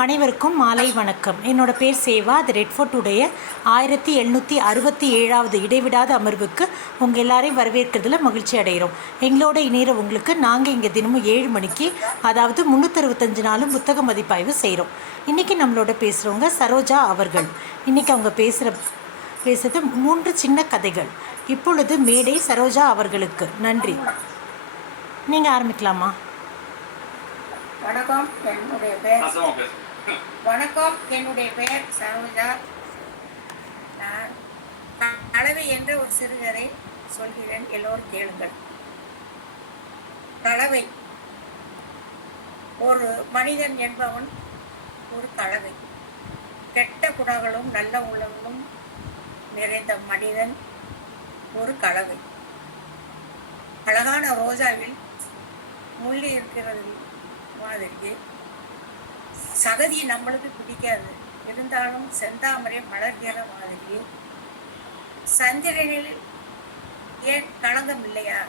அனைவருக்கும் மாலை வணக்கம். என்னோட பேர் சேவா. அது ரெட்ஃபோர்ட்டுடைய 1767வது இடைவிடாத அமர்வுக்கு உங்கள் எல்லாரையும் வரவேற்கிறதுல மகிழ்ச்சி அடைகிறோம். எங்களோட இணைகிற உங்களுக்கு நாங்கள் இங்கே தினமும் 7 மணிக்கு, அதாவது 365 நாளும் புத்தக மதிப்பாய்வு செய்கிறோம். இன்றைக்கி நம்மளோட பேசுகிறவங்க சரோஜா அவர்கள். இன்றைக்கி அவங்க பேசுகிறது 3 சின்ன கதைகள். இப்பொழுது மேடை சரோஜா அவர்களுக்கு. நன்றி. நீங்கள் ஆரம்பிக்கலாமா? வணக்கம், என்னுடைய பெயர் சரோஜா. நான் கலவை என்ற ஒரு சிறுகதை சொல்கிறேன், எல்லோரும் கேளுங்கள். கலவை. ஒரு மனிதன் என்பவன் ஒரு கலவை. கெட்ட குணங்களும் நல்ல உள்ளங்களும் நிறைந்த மனிதன் ஒரு கலவை. அழகான ரோஜாவில் முள்ளி இருக்கிறது மாதிரி சகதி நம்மளுக்கு பிடிக்காது, இருந்தாலும் செந்தாமரை மலர்கிற மாதிரி. சந்திரனில் ஏன் களங்கம் இல்லையா?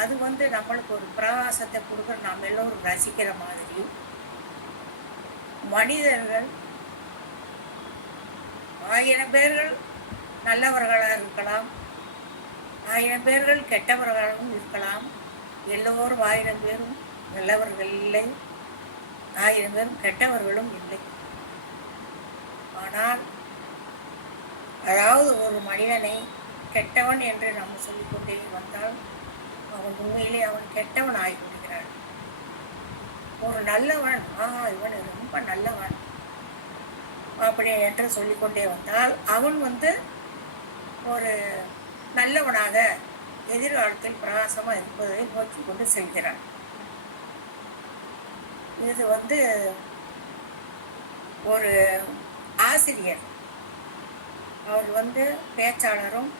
அது நம்மளுக்கு ஒரு பிரகாசத்தை கொடுக்குற, நாம் எல்லோரும் ரசிக்கிற மாதிரி. மனிதர்கள் 1000 பேர்கள் நல்லவர்களாக இருக்கலாம், 1000 பேர்கள் கெட்டவர்களாகவும் இருக்கலாம். எல்லோரும் 1000 பேரும் நல்லவர்கள் இல்லை, 1000 பேரும் கெட்டவர்களும் இல்லை. ஆனால் அதாவது ஒரு மனிதனை கெட்டவன் என்று நம்ம சொல்லிக்கொண்டே வந்தால் அவன் உண்மையிலே அவன் கெட்டவன் ஆகிவிடுகிறான். ஒரு நல்லவன், இவன் ரொம்ப நல்லவன் அப்படி என்று சொல்லிக்கொண்டே வந்தால் அவன் ஒரு நல்லவனாக எதிர்காலத்தில் பிரகாசமாக இருப்பதை நோக்கி கொண்டு செல்கிறான். இது ஒரு ஆசிரியர். அவர் பேச்சாளரும்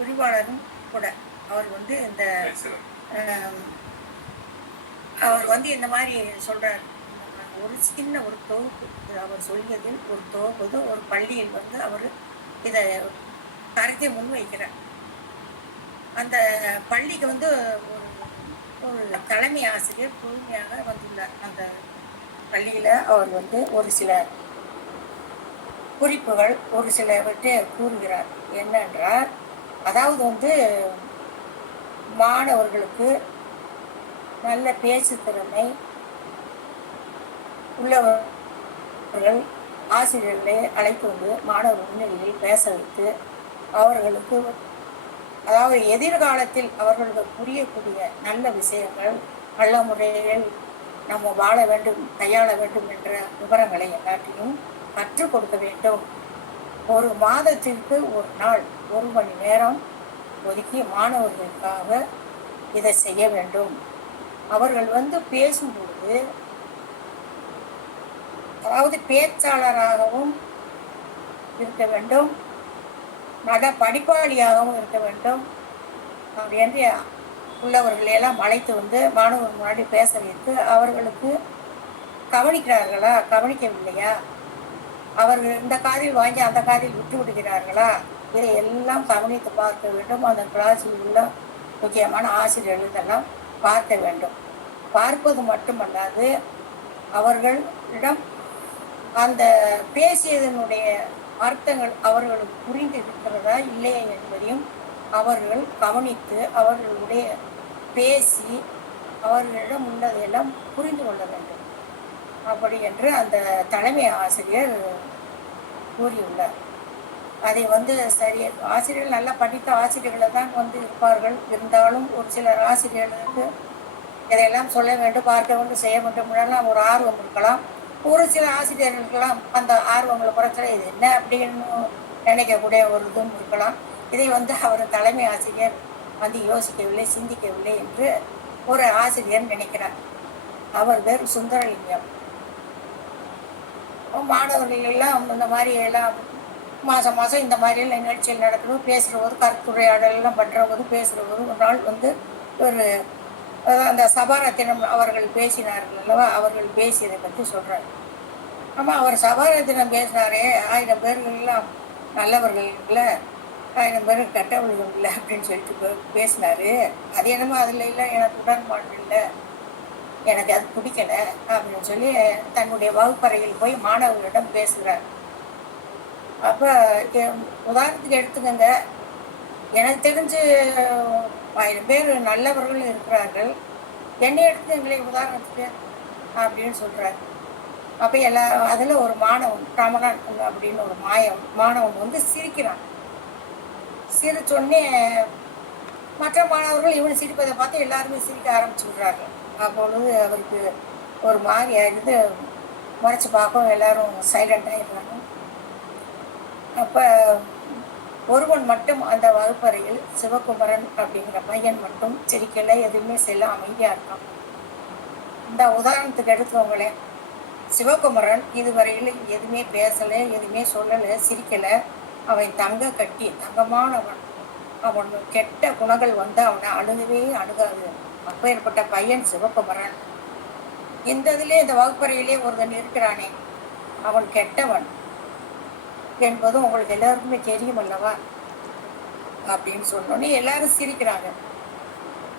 விரிவாளரும் கூட. அவர் இந்த அவர் இந்த மாதிரி சொல்கிறார். ஒரு சின்ன ஒரு தொகுப்பு, அவர் சொல்லியதில் ஒரு தொகுப்பு. ஒரு பள்ளியில் அவர் இதை கருத்தை முன்வைக்கிறார். அந்த பள்ளிக்கு ஒரு தலைமை ஆசிரியர் புதுமையாக வந்துள்ளார். அந்த பள்ளியில் அவர் ஒரு சில குறிப்புகள், ஒரு சிலவற்றை கூறுகிறார். என்னென்றால், அதாவது மாணவர்களுக்கு நல்ல பேச்சு திறமை உள்ளவர்கள் ஆசிரியர்களை அழைத்து மாணவர்கள் முன்னிலையில் பேச வைத்து அவர்களுக்கு, அதாவது எதிர்காலத்தில் அவர்களுக்கு புரியக்கூடிய நல்ல விஷயங்கள், நல்ல முறையில் நம்ம வாழ வேண்டும், கையாள வேண்டும் என்ற விவரங்களை எல்லாத்தையும் கற்றுக் கொடுக்க வேண்டும். ஒரு மாதத்திற்கு ஒரு நாள் 1 மணி நேரம் ஒதுக்கி மாணவர்களுக்காக இதை செய்ய வேண்டும். அவர்கள் பேசும்பொழுது, அதாவது பேச்சாளராகவும் இருக்க வேண்டும், நல்ல படிப்பாளியாகவும் இருக்க வேண்டும். அப்படி என்று உள்ளவர்களையெல்லாம் அழைத்து மாணவர்கள் முன்னாடி பேச வைத்து அவர்களுக்கு கவனிக்கிறார்களா, கவனிக்கவில்லையா, அவர்கள் இந்த காதில் வாங்கி அந்த காதில் விட்டு விடுகிறார்களா, இதை எல்லாம் கவனித்து பார்க்க வேண்டும். அந்த கிளாஸில் உள்ள முக்கியமான ஆசிரியர்கள் இதெல்லாம் பார்க்க வேண்டும். பார்ப்பது மட்டுமல்லாது அவர்களிடம் அந்த பேசியதனுடைய அர்த்தங்கள் அவர்களுக்கு புரிந்து இருக்கிறதா இல்லையா என்பதையும் அவர்கள் கவனித்து அவர்களுடைய பேசி அவர்களிடம் உள்ளதையெல்லாம் புரிந்து கொள்ள வேண்டும். அப்படி என்று அந்த தலைமை ஆசிரியர் கூறியுள்ளார். அதை சரி, ஆசிரியர்கள் நல்லா படித்த ஆசிரியர்களை தான் இருப்பார்கள். இருந்தாலும் ஒரு சிலர் ஆசிரியர்களுக்கு இதையெல்லாம் சொல்ல வேண்டும், பார்க்க வேண்டும், செய்ய வேண்டும் என்றெல்லாம் ஒரு ஆர்வம் இருக்கலாம். ஒரு சில ஆசிரியர்களுக்கெல்லாம் அந்த ஆர்வங்களை குறைச்சல இது என்ன அப்படின்னு நினைக்கக்கூடிய ஒரு இதுவும் இருக்கலாம். இதை அவர் தலைமை ஆசிரியர் யோசிக்கவில்லை, சிந்திக்கவில்லை என்று ஒரு ஆசிரியர் நினைக்கிறார். அவர் பேர் சுந்தரலிங்கம். மாணவர்கள் எல்லாம் இந்த மாதிரி எல்லாம் மாதம் மாதம் இந்த மாதிரியெல்லாம் நிகழ்ச்சிகள் நடக்கணும், பேசுகிற போது கருத்துரையாடலாம் பண்ணுற போது பேசுகிற போது ஒரு நாள் ஒரு அந்த சபாரத்தினம் அவர்கள் பேசினார்கள் அல்லவா, அவர்கள் பேசியதை பற்றி சொல்கிறார். ஆமாம், அவர் சபாரத்தினம் பேசினாரே, 1000 பேர்கள்லாம் நல்லவர்கள் இல்லை, 1000 பேர் கெட்டவர்கள் இல்லை அப்படின்னு சொல்லிட்டு பேசினார். அது என்னமோ அதில் இல்லை, எனக்கு உடன்பாடு இல்லை எனக்கு அது பிடிக்கல அப்படின்னு சொல்லி தன்னுடைய வகுப்பறையில் போய் மாணவர்களிடம் பேசுகிறார். அப்போ உதாரணத்துக்கு எடுத்துக்கங்க, எனக்கு தெரிஞ்சு 1000 பேர் நல்லவர்கள் இருக்கிறார்கள், என்னை எடுத்துக்கங்களே உதாரணத்துக்கு அப்படின்னு சொல்கிறார். அப்போ அதில் ஒரு மாணவன் ரமணன் அப்படின்னு ஒரு மாணவன் வந்து சிரிக்கிறான். சிரிச்சோடனே மற்ற மாணவர்கள் இவனை சிரிப்பதை பார்த்து எல்லாருமே சிரிக்க ஆரம்பிச்சு விடுறார்கள். அப்பொழுது அவருக்கு ஒரு மாதிரி ஆயிடுது, முறைச்சி பார்க்கவும் எல்லாரும் சைலண்ட் ஆகிடுறாங்க. அப்போ ஒருவன் மட்டும் அந்த வகுப்பறையில் சிவகுமரன் அப்படிங்கிற பையன் மட்டும் சிரிக்கலை, எதுவுமே செய்யல, அமைதியாக இருக்கான். இந்த உதாரணத்துக்கு எடுத்துக்கோங்களேன், சிவகுமரன் இதுவரையில் எதுவுமே பேசலை, எதுவுமே சொல்லலை, சிரிக்கலை. அவன் தங்கமானவன். அவன் கெட்ட குணங்கள் வந்து அவனை அணுகவே அணுகாது. அப்பேற்பட்ட பையன் சிவகுமரன். இந்த வகுப்பறையிலே ஒருவன் இருக்கிறானே, அவன் கெட்டவன் என்பது உங்களுக்கு எல்லாருக்குமே தெரியும் அல்லவா அப்படின்னு சொன்னோடனே எல்லாரும் சிரிக்கிறாங்க.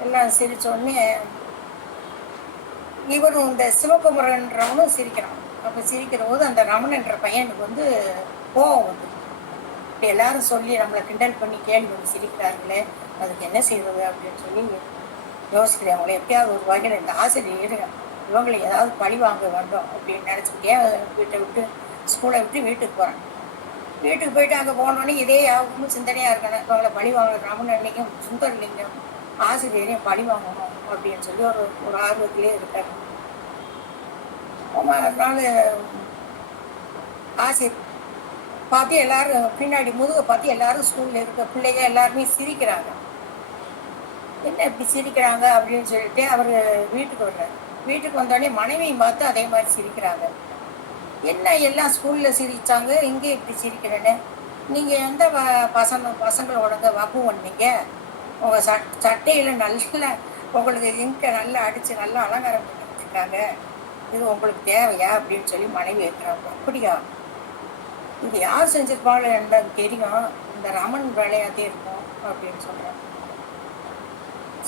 எல்லாம் சிரிச்சோடனே இவனும் இந்த சிவகுமரன்றவனும் சிரிக்கிறான். அப்போ சிரிக்கிற போது அந்த ரமணன் என்ற பையனுக்கு வந்து கோவம் வந்து, இப்படி எல்லாரும் சொல்லி நம்மளை கிண்டல் பண்ணி கேள்வி சிரிக்கிறார்களே, அதுக்கு என்ன செய்வது அப்படின்னு சொல்லி யோசிக்கிறேன். அவங்களை எப்படியாவது ஒரு வகையில் இந்த ஆசிரியர் இவங்களை ஏதாவது பழி வாங்க வேண்டும் அப்படின்னு நினச்சிக்கிட்டே வீட்டை விட்டு ஸ்கூலை விட்டு வீட்டுக்கு போகிறேன். வீட்டுக்கு போயிட்டு அங்கே போனோடனே இதே யாருக்கும் சிந்தனையாக இருக்கணும், இவங்களை பழி வாங்கணும், ரமணன்னையும் சுந்தரலிங்கம் ஆசிரியரையும் பழி வாங்கணும் அப்படின்னு சொல்லி ஒரு ஆர்வத்திலே இருக்காரு. அதனால ஆசிரியர் பார்த்து எல்லாரும் பின்னாடி முதுகை பார்த்து எல்லாரும் ஸ்கூலில் இருக்க பிள்ளைங்க எல்லாருமே சிரிக்கிறாங்க. என்ன இப்படி சிரிக்கிறாங்க அப்படின்னு சொல்லிட்டு அவர் வீட்டுக்கு வர்றாரு. வீட்டுக்கு வந்தோடனே மனைவியும் பார்த்து அதே மாதிரி சிரிக்கிறாங்க. என்ன எல்லாம் ஸ்கூலில் சிரித்தாங்க, இங்கே இப்படி சிரிக்கிறேன்னு, நீங்கள் எந்த பசங்களோட வகுப்பு வந்தீங்க, உங்கள் சட்டையில் நல்ல உங்களுக்கு இங்கே நல்லா அடித்து நல்லா அலங்காரம் பண்ணி வச்சுருக்காங்க, இது உங்களுக்கு தேவையா அப்படின்னு சொல்லி மனைவி இருக்கிறாங்க. அப்படியா, இது யார் செஞ்சிருப்பாங்க எனக்கு தெரியும், இந்த ரமன் வேலையாதே இருக்கும் அப்படின்னு சொல்கிறேன்.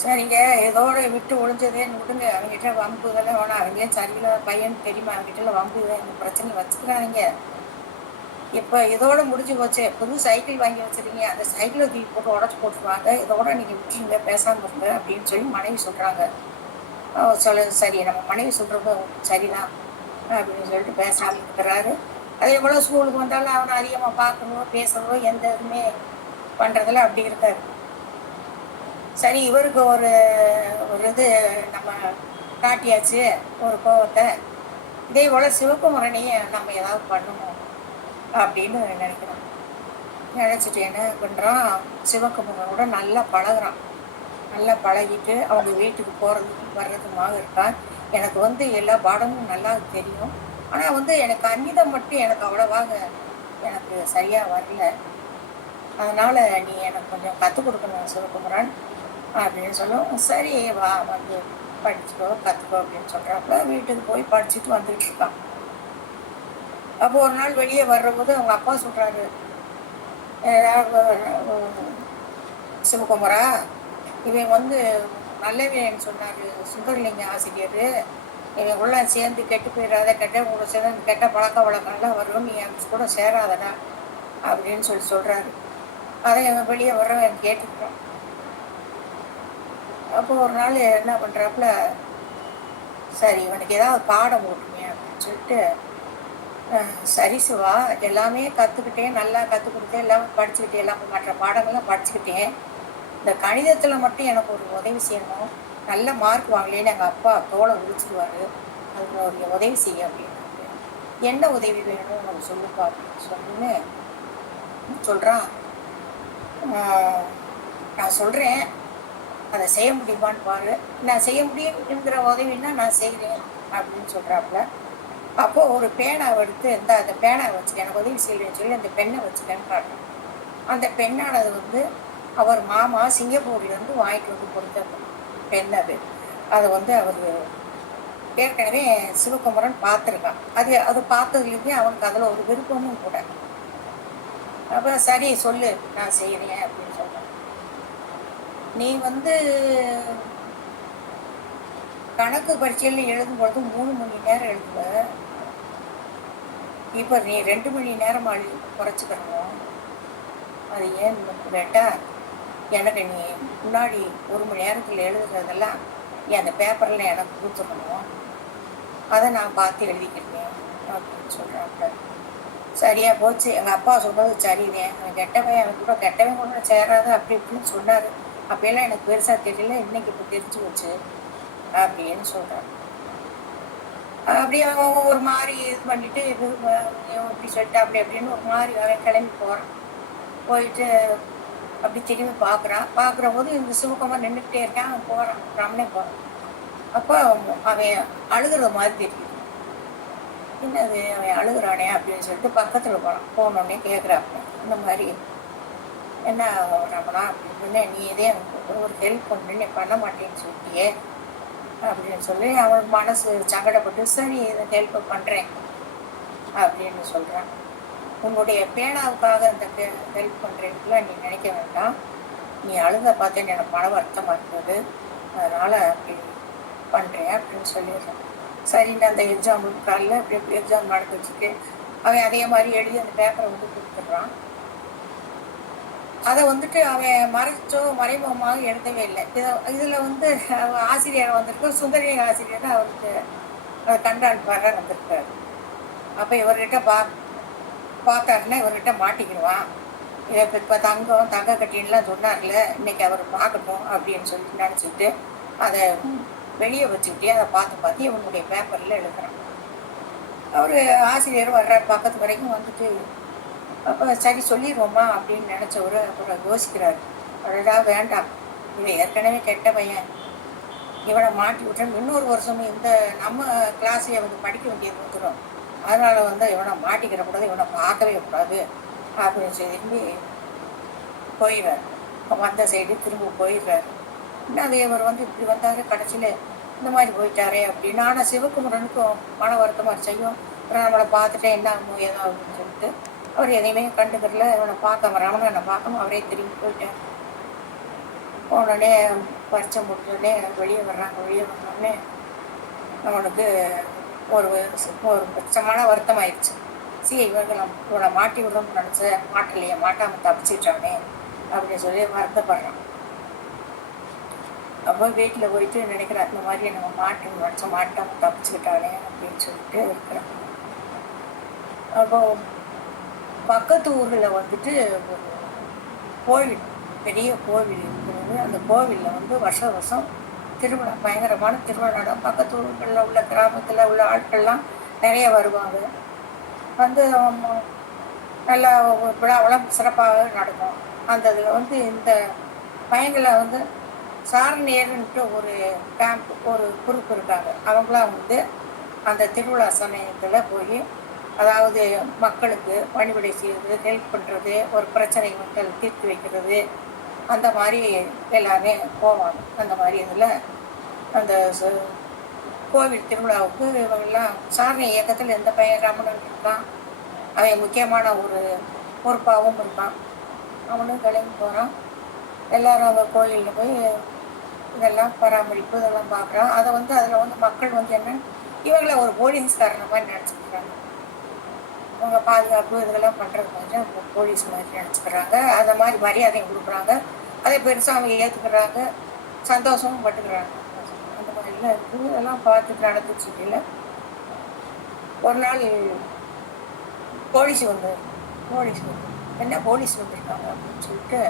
சரிங்க, இதோட விட்டு ஒழிஞ்சதேன்னு விடுங்க, அவங்ககிட்ட வம்பு இதெல்லாம் வேணாம், அவங்களே சரியில்லை பையன் தெரியுமா, அவங்ககிட்ட வம்பு இந்த பிரச்சனை வச்சுக்கிறாங்க. இப்போ இதோட முடிஞ்சு போச்சு, புது சைக்கிள் வாங்கி வச்சுருங்க, அந்த சைக்கிளை தூக்கி போட்டு உடச்சி போட்டுருவாங்க, இதோட நீங்கள் விட்டுருங்க, பேசாமல் இருங்க அப்படின்னு சொல்லி மனைவி சொல்கிறாங்க. சரி, நம்ம மனைவி சொல்கிறது சரிதான் அப்படின்னு சொல்லிட்டு பேசாமல் இருக்கிறாரு. அதே போல் ஸ்கூலுக்கு வந்தாலும் அவனை அதிகமாக பார்க்கணும் பேசணும் எந்த இதுவுமே பண்ணுறதில்ல, அப்படி இருக்காரு. சரி, இவருக்கு ஒரு இது நம்ம காட்டியாச்சு ஒரு கோவத்தை, இதே போல் சிவகுமரனையே நம்ம ஏதாவது பண்ணணும் அப்படின்னு நினைக்கிறோம். நினச்சிட்டு என்ன பண்ணுறான், சிவகுமரனோட நல்லா பழகுறான். நல்லா பழகிட்டு அவங்க வீட்டுக்கு போகிறதுக்கும் வர்றதுமாக இருக்கான். எனக்கு வந்து எல்லா பாடமும் நல்லா தெரியும், ஆனால் வந்து எனக்கு அந்நிதம் மட்டும் எனக்கு அவ்வளோவாக எனக்கு சரியாக வரல, அதனால் நீ எனக்கு கொஞ்சம் கற்றுக் கொடுக்கணும் சிவகுமரன் அப்படின்னு சொல்லும். சரி வா, வந்து படிச்சுக்கோ கற்றுக்கோ அப்படின்னு சொல்கிறாப்புல வீட்டுக்கு போய் படிச்சுட்டு வந்துட்டு இருக்கான். அப்போ ஒரு நாள் வெளியே வர்றபோது அவங்க அப்பா சொல்கிறாரு, சிவகுமரா, இவன் வந்து நல்லவன் சொன்னார் சுந்தரலிங்க ஆசிரியர், இவன் உள்ள சேர்ந்து கெட்டு போயிடாத, கூட சேர்ந்து கெட்ட பழக்க வழக்கம்லாம் வரும், நீ அந்த கூட சேராதடா அப்படின்னு சொல்கிறாரு. அதை எங்கள் வெளியே வர்றவன் கேட்டுக்கிறோம். அப்போ ஒரு நாள் என்ன பண்ணுறாப்புல, சரி இவனுக்கு ஏதாவது பாடம் ஓட்டுமே அப்படின்னு சொல்லிட்டு, சரி சிவா, எல்லாமே கற்றுக்கிட்டேன், நல்லா கற்றுக் கொடுத்தேன், எல்லாமே படிச்சுக்கிட்டேன், எல்லாம் மற்ற பாடங்கள்லாம் படிச்சுக்கிட்டேன், இந்த கணிதத்தில் மட்டும் எனக்கு ஒரு உதவி செய்யணும், நல்ல மார்க் வாங்கலேன்னு எங்கள் அப்பா தோலை உரிச்சிடுவார், அதுக்கு ஒரு உதவி செய்ய அப்படின்னு. என்ன உதவி வேணும்னு உனக்கு சொல்லுப்பா அப்படின்னு சொல்லுன்னு சொல்கிறான். நான் சொல்கிறேன், அதை செய்ய முடியுமான்னு பாரு, நான் செய்ய முடியுங்கிற உதவின்னா நான் செய்கிறேன் அப்படின்னு சொல்கிறாப்புல. அப்போது ஒரு பேனாவை எடுத்து அந்த பேனாவை வச்சுக்க, எனக்கு உதவி செய்யலன்னு சொல்லி அந்த பெண்ணை வச்சுக்கன்னு காட்டுறேன். அந்த பெண்ணானது வந்து அவர் மாமா சிங்கப்பூர்லேருந்து வாங்கிட்டு வந்து கொடுத்த பெண். அதை வந்து அவர் ஏற்கனவே சிவகுமரன் பார்த்துருக்கான். அது பார்த்ததுலேருந்தே அவனுக்கு அதில் ஒரு விருப்பமும் கூட. அப்போ சரி சொல்லு, நான் செய்கிறேன் அப்படின்னு சொல்கிறேன். நீ வந்து கணக்கு பரீட்சையில் எழுதும் பொழுது 3 மணி நேரம் எழுதுவேன். இப்போ நீ 2 மணி நேரம் குறைச்சிக்கிறணும். அது ஏன் கேட்டால், எனக்கு நீ முன்னாடி 1 மணி நேரத்தில் எழுதுறதெல்லாம் நீ அந்த பேப்பரில் எனக்கு கொடுத்துடணும். அதை நான் பார்த்து எழுதிக்கிறேன் அப்படின்னு சொல்கிறாங்க. சரியாக போச்சு. எங்கள் அப்பா சொன்னது சரிதே. அவன் கெட்டவன், அவன் கூட கெட்டவன் கூட சேராது அப்படி இப்படின்னு சொன்னார். அப்போல்லாம் எனக்கு பெருசாக தெரியல, இன்னைக்கு இப்போ தெரிஞ்சு போச்சு அப்படின்னு சொல்கிறான். அப்படியே அவன் ஒரு மாதிரி இது பண்ணிட்டு இது இப்படி சொல்லிட்டு அப்படி அப்படின்னு ஒரு மாதிரி அவன் கிளம்பி போகிறான். போயிட்டு அப்படி திரும்பி பார்க்குறான். பார்க்குற போது இந்த சிவகுமார் நின்றுக்கிட்டே இருக்கான். அவன் போகிறான், ரமணே போகிறான். அப்போ அவன் அழுகுற மாதிரி தெரியுது. என்னது அவன் அழுகுறானே அப்படின்னு சொல்லிட்டு பக்கத்தில் போகிறான். போனோடனே கேட்குறாப்ப, இந்த மாதிரி என்ன ரமணா அப்படின்னு, நீ இதே ஒரு ஹெல்ப் பண்ணு, நீ பண்ண மாட்டேன்னு சொல்லிட்டியே அப்படின்னு சொல்லி அவன் மனசு சங்கடப்பட்டு, சரி இதை ஹெல்ப் பண்ணுறேன் அப்படின்னு சொல்கிறான். உன்னுடைய பேனாவுக்காக அந்த ஹெல்ப் பண்ணுறேன்னுலாம் நீ நினைக்க வேண்டாம். நீ அழுத பார்த்தேன்னு எனக்கு மன வருத்தமாக இருந்தது, அதனால் அப்படி பண்ணுறேன் அப்படின்னு சொல்லிடுறான். சரின்னு அந்த எக்ஸாம் காலையில் அப்படி எக்ஸாம் நடக்க வச்சுட்டு அவன் அதே மாதிரி எழுதி அந்த பேப்பரை கொடுத்துட்றான். அதை அவன் மறைமுகமாக எழுதவே இல்லை. இதில் ஆசிரியர் வந்திருக்கு, சுந்தரி ஆசிரியர் அவருக்கு அதை கண்டாண்பாராக வந்திருக்காரு. அப்போ இவர்கிட்ட பார்த்தாருன்னா இவர்கிட்ட மாட்டிக்கிடுவான். இதை இப்போ தங்க கட்டின்லாம் சொன்னார்ல, இன்னைக்கு அவர் பார்க்கட்டும் அப்படின்னு சொல்லி நினச்சிட்டு அதை வெளியே வச்சுக்கிட்டே அதை பார்த்து இவனுடைய பேப்பரில் எழுதுறான். அவர் ஆசிரியர் வர்றார், பக்கத்து வரைக்கும் வந்துட்டு அப்போ சரி சொல்லிடுவோமா அப்படின்னு நினச்சவர் அப்புறம் யோசிக்கிறார். அடடா வேண்டாம், இவன் ஏற்கனவே கெட்ட பையன், இவனை மாட்டி விட்டேன், இன்னொரு வருஷமும் இந்த நம்ம கிளாஸில் அவங்க படிக்க வேண்டியது வந்துடும், அதனால் இவனை மாட்டிக்கிற கூடாது, இவனை பார்க்கவே கூடாது அப்படின்னு சொல்லி போயிடுறார். வந்த சைடு திரும்ப போயிடுறாரு. இன்னும் இவர் இப்படி வந்தார், கடைசியில் இந்த மாதிரி போயிட்டாரே அப்படின்னு. ஆனால் சிவகுமரனுக்கும் மன வருத்தமாக செய்யும், நம்மளை பார்த்துட்டே என்ன ஆகும் ஏதோ அப்படின்னு சொல்லிட்டு அவர் எதையுமே கண்டுக்கிறல. இவனை பார்க்காம ரமணனை பார்க்காம அவரே திரும்பி போயிட்டார். உடனே பரிச்சை முடிஞ்சோடனே வெளியே வர்றாங்க. வெளியே வந்தோடனே அவனுக்கு ஒரு மன வருத்தமாயிடுச்சு. இவனை மாட்டி விடணும்னு நினச்ச, மாட்டலையே, மாட்டாமல் தப்பிச்சிட்டானே அப்படின்னு சொல்லி வருத்தப்படுறான். அப்போ வீட்டில் போயிட்டு நினைக்கிறான், இந்த மாதிரி நம்ம மாட்டணும் நினச்சோம், மாட்டாமல் தப்பிச்சுக்கிட்டானே அப்படின்னு சொல்லிட்டு இருக்கிறான். அப்போ பக்கத்து ஊரில் ஒரு கோவில், பெரிய கோவில் இருக்கிறது. அந்த கோவிலில் வருஷம் வருஷம் திருவிழா, பயங்கரமான திருவிழா நடக்கும். பக்கத்து ஊர்களில் உள்ள கிராமத்தில் உள்ள ஆட்கள்லாம் நிறைய வருவாங்க. நல்லா விழாவெல்லாம் சிறப்பாக நடக்கும். அந்த இதில் இந்த பையங்களை சாரணியர்ன்ட்டு ஒரு கேம்ப், ஒரு குரூப் இருக்காங்க. அவங்களாம் அந்த திருவிழா சமயத்தில் போய், அதாவது மக்களுக்கு பணிவிடை செய்கிறது, ஹெல்ப் பண்ணுறது, ஒரு பிரச்சனை மக்கள் தீர்த்து வைக்கிறது, அந்த மாதிரி எல்லாமே போவாங்க. அந்த மாதிரி இதில் அந்த கோவில் திருவிழாவுக்கு இவங்கெல்லாம் சாரணி இயக்கத்தில் எந்த பையன் ரமணன் இருக்கான், அவன் முக்கியமான ஒரு பொறுப்பாகவும் இருக்கான். அவனும் கிளம்பி போகிறான். எல்லாரும் அவங்க கோயிலில் போய் இதெல்லாம் பராமரிப்பு இதெல்லாம் பார்க்குறான். அதை அதில் மக்கள் என்ன, இவங்களை ஒரு போலீஸ்காரனை மாதிரி நினச்சிக்கிறாங்க. அவங்க பாதுகாப்பு இதெல்லாம் பண்ணுறது மாதிரி போலீஸ் மாதிரி நினச்சிக்கிறாங்க. அதை மாதிரி மரியாதையும் கொடுக்குறாங்க. அதை பெருசாக அவங்க ஏற்றுக்கிறாங்க, சந்தோஷமும் பட்டுக்கிறாங்க. அந்த மாதிரிலாம் இருக்குது. இதெல்லாம் பார்த்துட்டு நடந்துச்சு. இல்லை ஒரு நாள் போலீஸ் என்ன போலீஸ் வந்திருக்காங்க அப்படின்னு சொல்லிட்டு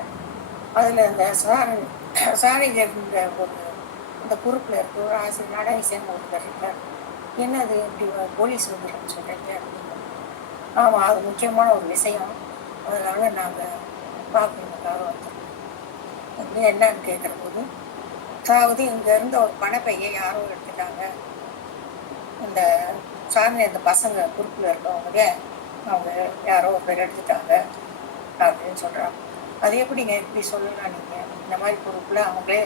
அதில் இந்த சாரணிகர்ன்ற ஒரு இந்த குரூப்பில் இருக்க ஒரு ஆசிரியர் நடேசன் ஒருத்தர் இருக்கார். என்னது இப்படி போலீஸ் வந்துருக்குன்னு சொல்கிறீங்க அப்படின்னு. ஆமாம், அது முக்கியமான ஒரு விஷயம், அதனால் நாங்கள் பார்க்கறதுக்காக வந்தோம். என்னன்னு கேட்குற போது, அதாவது இங்கே இருந்த ஒரு பணப்பையை யாரோ எடுத்துட்டாங்க, இந்த சார்ந்த இந்த பசங்க குரூப்பில் இருக்கவங்க அவங்க யாரோ ஒரு பேர் எடுத்துட்டாங்க அப்படின்னு சொல்கிறாங்க. அது எப்படிங்க இப்படி சொல்லலாம், நீங்கள் இந்த மாதிரி பொறுப்பில் அவங்களே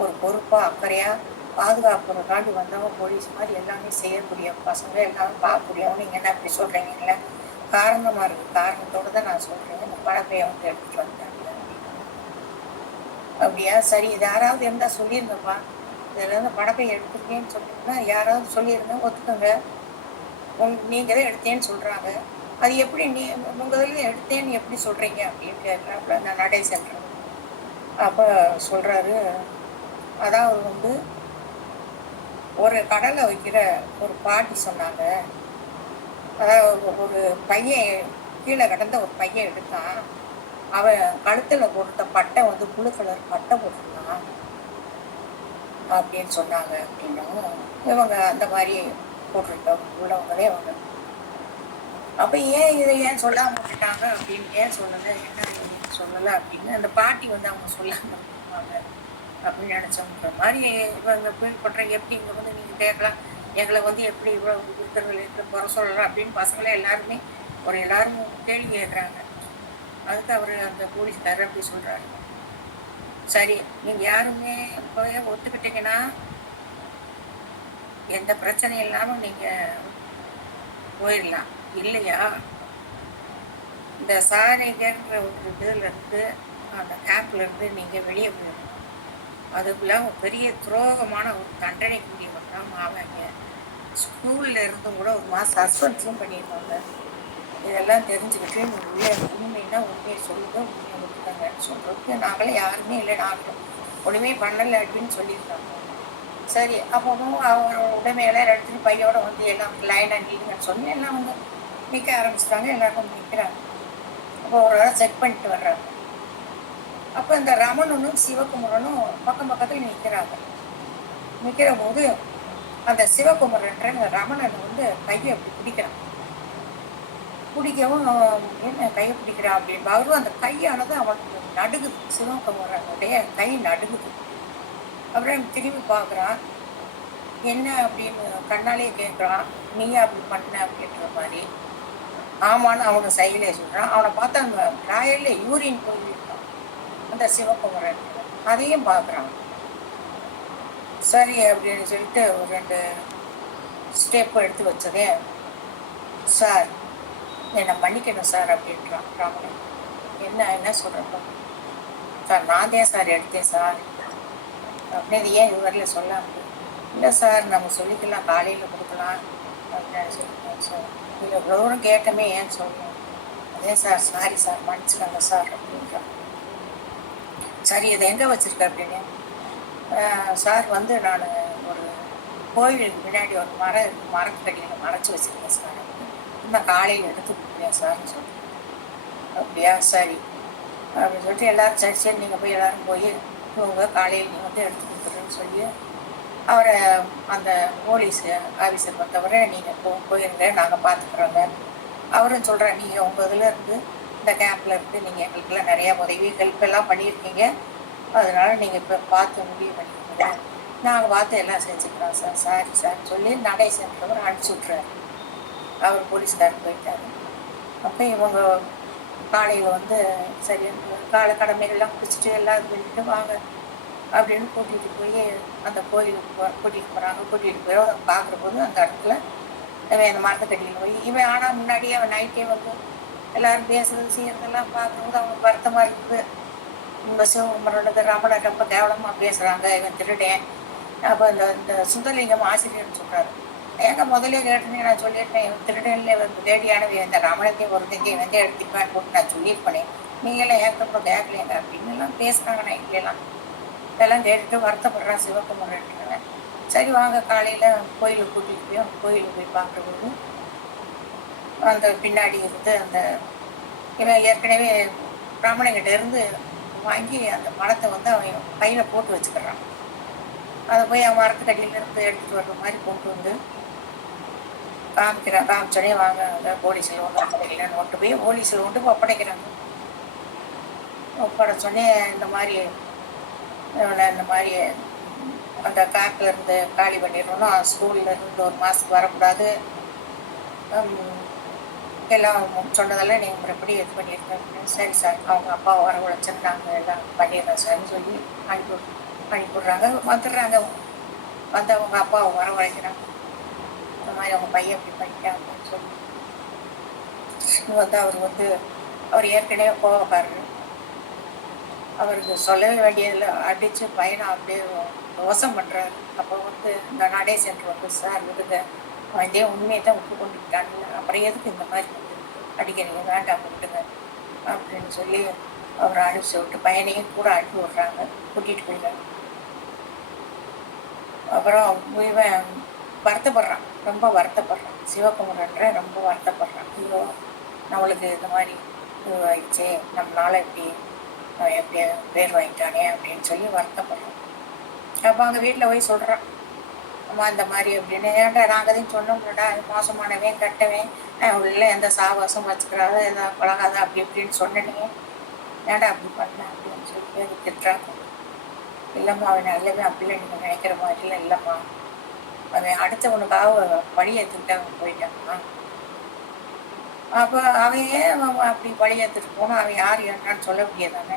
ஒரு பொறுப்பாக அக்கறையாக பாதுகாப்புறதுக்காண்டி வந்தவங்க போலீஸ் மாதிரி எல்லாமே செய்யக்கூடிய பசங்க எல்லாரும் பார்க்கக்கூடியவங்க, நீங்கள் என்ன இப்படி சொல்கிறீங்கல்ல, காரணமாக இருக்குது, காரணத்தோடு தான் நான் சொல்கிறேன், இந்த பணப்பையை எடுத்துகிட்டு வந்தாங்க அப்படியா, சரி இது யாராவது இருந்தால் சொல்லியிருந்தப்பா, இதுலேருந்து படப்பை எடுத்திருக்கேன்னு சொன்னீங்கன்னா யாராவது சொல்லியிருந்தா ஒத்துக்கோங்க, நீங்கள் தான் எடுத்தேன்னு சொல்கிறாங்க, அது எப்படி உங்கள் இதில் எடுத்தேன்னு எப்படி சொல்கிறீங்க அப்படின்னு கேட்குறாப்புல அந்த நடேசன். அப்போ சொல்கிறாரு, அதாவது வந்து ஒரு கடலை வைக்கிற ஒரு பாட்டி சொன்னாங்க, அதாவது ஒரு பையன் கீழே கிடந்த ஒரு பையன் எடுத்தான், அவன் கழுத்தில் கொடுத்த பட்டை வந்து புழு கலர் பட்டை போட்டிருந்தான் அப்படின்னு சொன்னாங்க. அப்படின்னும் இவங்க அந்த மாதிரி போட்டிருக்க உள்ளவங்களே அவங்க. அப்போ ஏன் இதை ஏன் சொல்லாம விட்டுட்டாங்க அப்படின்னு ஏன் சொல்லலை, என்ன சொல்லலை அப்படின்னு அந்த பாட்டி வந்து அவங்க சொல்லாம இருப்பாங்க அப்படின்னு நினச்சோங்கிற மாதிரி இவங்க ஃபீல் பண்ணுறாங்க. எப்படி இங்கே வந்து நீங்கள் கேட்கலாம், எங்களை வந்து எப்படி இவ்வளோ இருக்கிறவங்களை எப்படி குறை சொல்லலாம் அப்படின்னு பசங்களே எல்லாருமே எல்லாரும் கேள்வி கேட்குறாங்க. அதுக்கு அவர் அந்த போலீஸ்காரர் அப்படி சொல்கிறாரு, சரி நீங்கள் யாருமே போய் ஒத்துக்கிட்டீங்கன்னா எந்த பிரச்சனையும் இல்லாமல் நீங்கள் போயிடலாம், இல்லையா இந்த சாரிங்கிற ஒரு இதில் இருந்து அந்த கேம்பில் இருந்து நீங்கள் வெளியே போயிடணும், அதுக்குள்ள பெரிய துரோகமான ஒரு தண்டனைக்குரியவர் தான் ஆவாங்க, ஸ்கூலில் இருந்தும் கூட ஒரு மாதம் சஸ்பென்ஸும் பண்ணியிருக்காங்க, இதெல்லாம் தெரிஞ்சுக்கிட்டு நீங்கள் உண்மைன்னா உண்மையை சொல்லுங்க, உண்மையை விட்டுட்டாங்கன்னு சொல்கிறதுக்கு நாங்களே யாருமே இல்லை, நாங்களும் ஒன்றுமே பண்ணலை அப்படின்னு சொல்லியிருக்காங்க. சரி அப்பவும் அவங்க உடமையெல்லாம் எடுத்துட்டு பையோட வந்து எல்லாம் லைனாக நில்லுங்கன்னு சொல்லி எல்லாம் வந்து நிற்க ஆரம்பிச்சிட்டாங்க. எல்லாருக்கும் நிற்கிறாங்க. அப்போ ஒரு வேளை செக் பண்ணிட்டு வர்றாங்க. அப்போ இந்த ரமணனும் சிவகுமரனும் பக்கம் பக்கத்தில் நிற்கிறாங்க. நிற்கிற போது அந்த சிவகுமரன்ற ரமணனை வந்து கையை அப்படி பிடிக்கிறான். பிடிக்கவும் என்ன கையை பிடிக்கிறான் அப்படின்னு அவரும் அந்த கையானது அவனுக்கு நடுகுது, சிவகுமரனுடைய கை நடுகுது. அப்புறம் திரும்பி பார்க்குறான், என்ன அப்படின்னு கண்ணாலேயே கேட்குறான், நீயா அப்படி பண்ண அப்படின்ற மாதிரி. ஆமான்னு அவனை சைடிலே சொல்கிறான். அவனை பார்த்தா அந்த ராயலில் யூரின் போயிருக்கான் அந்த சிவகுமரன், அதையும் பார்க்குறான். சரி அப்படின்னு சொல்லிட்டு ஒரு 2 ஸ்டெப் எடுத்து வச்சதே, சார் என்னை மன்னிக்கணும் சார் அப்படின்றான் ராமன். என்ன சொல்கிறப்ப, சார் நான் தான் சார் எடுத்தேன் சார் அப்படின்னு. இது ஏன் இது வரல சொல்லாமல், இல்லை சார் நம்ம சொல்லிக்கலாம், காலையில் கொடுக்கலாம் அப்படின்னு சொல்லிட்டேன் சார், இல்லை எவ்வளோரும் கேட்டமே ஏன் சொல்லணும், அதே சார் சாரி சார் மன்னிச்சுக்கோங்க சார் அப்படின்றான். சரி இதை எங்கே வச்சுருக்க அப்படின்னு, சார் வந்து நான் ஒரு கோயிலுக்கு முன்னாடி ஒரு மரத்துக்கடியில் மறைச்சி வச்சுருக்கேன் சார், இன்னும் காலையில் எடுத்து கொடுக்குறேன் சார்னு சொல்லிட்டு. அப்படியா சரி அப்படின்னு சொல்லிட்டு எல்லோரும் சரி சரி நீங்கள் போய் எல்லோரும் போய் இவங்க காலையில் நீங்கள் வந்து எடுத்து கொடுத்துருன்னு சொல்லி அவரை அந்த போலீஸ் ஆஃபீஸர் பொறுத்தவரை நீங்கள் போயிருங்க, நாங்கள் பார்த்துக்குறோங்க. அவரும் சொல்கிறேன், நீங்கள் உங்கள் இதில் இருந்து இந்த கேம்பில் இருந்து நீங்கள் எங்களுக்கெல்லாம் நிறையா உதவி ஹெல்ப் எல்லாம் பண்ணியிருக்கீங்க, அதனால் நீங்கள் இப்போ பார்த்து முடிவு பண்ணிக்கோங்க, நாங்கள் பார்த்து எல்லாம் செஞ்சுக்கிறோம் சார், சாரி சார் சொல்லி நடேசன்றவர் அனுப்பிச்சி விட்றாரு. அவர் போலீஸ்காரர் போயிட்டார். அப்போ இவங்க காலையில் வந்து சரி காலை கடமைகள்லாம் பிடிச்சிட்டு எல்லாம் இது பண்ணிட்டு வாங்க அப்படின்னு கூட்டிகிட்டு போய் அந்த கோயிலுக்கு கூட்டிகிட்டு போகிறாங்க. கூட்டிகிட்டு போய் அவன் பார்க்குற போது அந்த இடத்துல இவன் அந்த மரத்துக்கடியில் போய் இவன் ஆனால் முன்னாடியே அவன் நைட்டே வந்து எல்லோரும் பேசுறது செய்கிறதெல்லாம் பார்க்கும்போது அவனுக்கு வருத்தமாக இருக்குது. இந்த சிவகுமரனுக்கு ரமணன் ரொம்ப கேவலமாக பேசுகிறாங்க, இவன் திருடேன். அப்போ இந்த சுந்தரலிங்கம் ஆசிரியர்னு சொல்கிறாரு, ஏங்க முதலே கேட்டுன்னு நான் சொல்லியிருப்பேன், இவன் திருடன்ல வந்து தேடியானது இந்த ரமணத்தையும் ஒருத்தையும் வந்து எடுத்துப்பான்னு போட்டு நான் சொல்லியிருப்பேன், நீங்களாம் ஏற்கப்போ கேட்கலைங்க அப்படின்னு எல்லாம் பேசுகிறாங்க நைட்லாம். இதெல்லாம் கேட்டுட்டு வருத்தப்படுறான் சிவகுமரன். சரி வாங்க காலையில் கோயிலுக்கு கூட்டிகிட்டு போய் அந்த கோயிலுக்கு போய் பார்க்கும்போது அந்த பின்னாடி இருந்து அந்த இவன் ஏற்கனவே பிராமணங்கிட்ட இருந்து வாங்கி அந்த பணத்தை வந்து அவன் கையில் போட்டு வச்சுக்கிறான். அதை போய் அவன் மரத்துக்கடியிலேருந்து எடுத்துகிட்டு வர்ற மாதிரி கொண்டு வந்து காமிக்கிறான். காமிச்சோடனே வாங்க அந்த போலீஸில் ஒன்று ஒப்படைக்கலன்னு ஒட்டு போய் போலீஸில் ஒன்று ஒப்படைக்கிறாங்க. ஒப்படைச்சோடனே இந்த மாதிரி அந்த கேம்பில் இருந்து காலி பண்ணிடணும், ஸ்கூலில் இருந்து 1 மாதத்துக்கு வரக்கூடாது, எல்லாம் சொன்னதெல்லாம் நீங்கள் முறைப்படி இது பண்ணியிருக்கேன். சரி சார் அவங்க அப்பாவை வர உழைச்சேன்னு நாங்கள் எல்லாம் பண்ணிடுறோம் சார்னு சொல்லி அனுப்பிவிட்றாங்க. வந்துடுறாங்க, வந்து அவங்க அப்பாவை வர உழைக்கிறாங்க. இந்த மாதிரி அவங்க பையன் அப்படி பண்ணிட்டான் அப்படின்னு சொல்லி வந்து அவர் ஏற்கனவே கோவக்காரரு, அவருக்கு சொல்லவே வேண்டியதில்லை, அடித்து பையனை அப்படியே தோசம் பண்ணுறாரு. அப்போ வந்து இந்த நடேசன் வந்து சார் விடுங்க, அவன் இதே உண்மையை தான் ஒப்பு கொண்டுக்கிட்டான்ல, அப்புறம் எதுக்கு இந்த மாதிரி வந்து அடிக்கிறீங்க, வேண்டாம் விடுங்க அப்படின்னு சொல்லி அவரை அனுப்பிச்சி விட்டு பையனையும் கூட அனுப்பி விட்றாங்க, கூட்டிகிட்டு போயிடுறாங்க. அப்புறம் இவன் வருத்தப்படுறான், ரொம்ப வருத்தப்படுறான். சிவகுமரன்ற ரொம்ப வருத்தப்படுறான். ஐயோ நம்மளுக்கு இந்த மாதிரி இதுவாயிடுச்சு, நம்மளால இப்படி எப்படி பேர் வாங்கிட்டானே அப்படின்னு சொல்லி வருத்தப்படுறான். அப்போ அங்கே வீட்டில் போய் சொல்கிறான், அம்மா இந்த மாதிரி அப்படின்னு. ஏன்டா நாங்கள் தான் சொன்னோம்லடா, மோசமானவன் கட்டவன் உள்ள எந்த சாவாசம் வச்சுக்கிறாத எதாவது பழகாத அப்படி இப்படின்னு சொன்னனே, ஏன்டா அப்படி பண்ண அப்படின்னு சொல்லி அது திட்டுறாங்க. இல்லைம்மா அவன் நல்லவன், அப்படிலாம் நீங்கள் நினைக்கிற மாதிரிலாம் இல்லைம்மா, அவன் அடுத்தவனுக்காக பழி ஏற்றுக்கிட்டு அவன் போயிட்டான்மா. அப்போ அவன் ஏன் அவன் அப்படி பழி ஏற்றுட்டு போனான், அவன் யார் என்னன்னு சொல்ல முடியாதானே.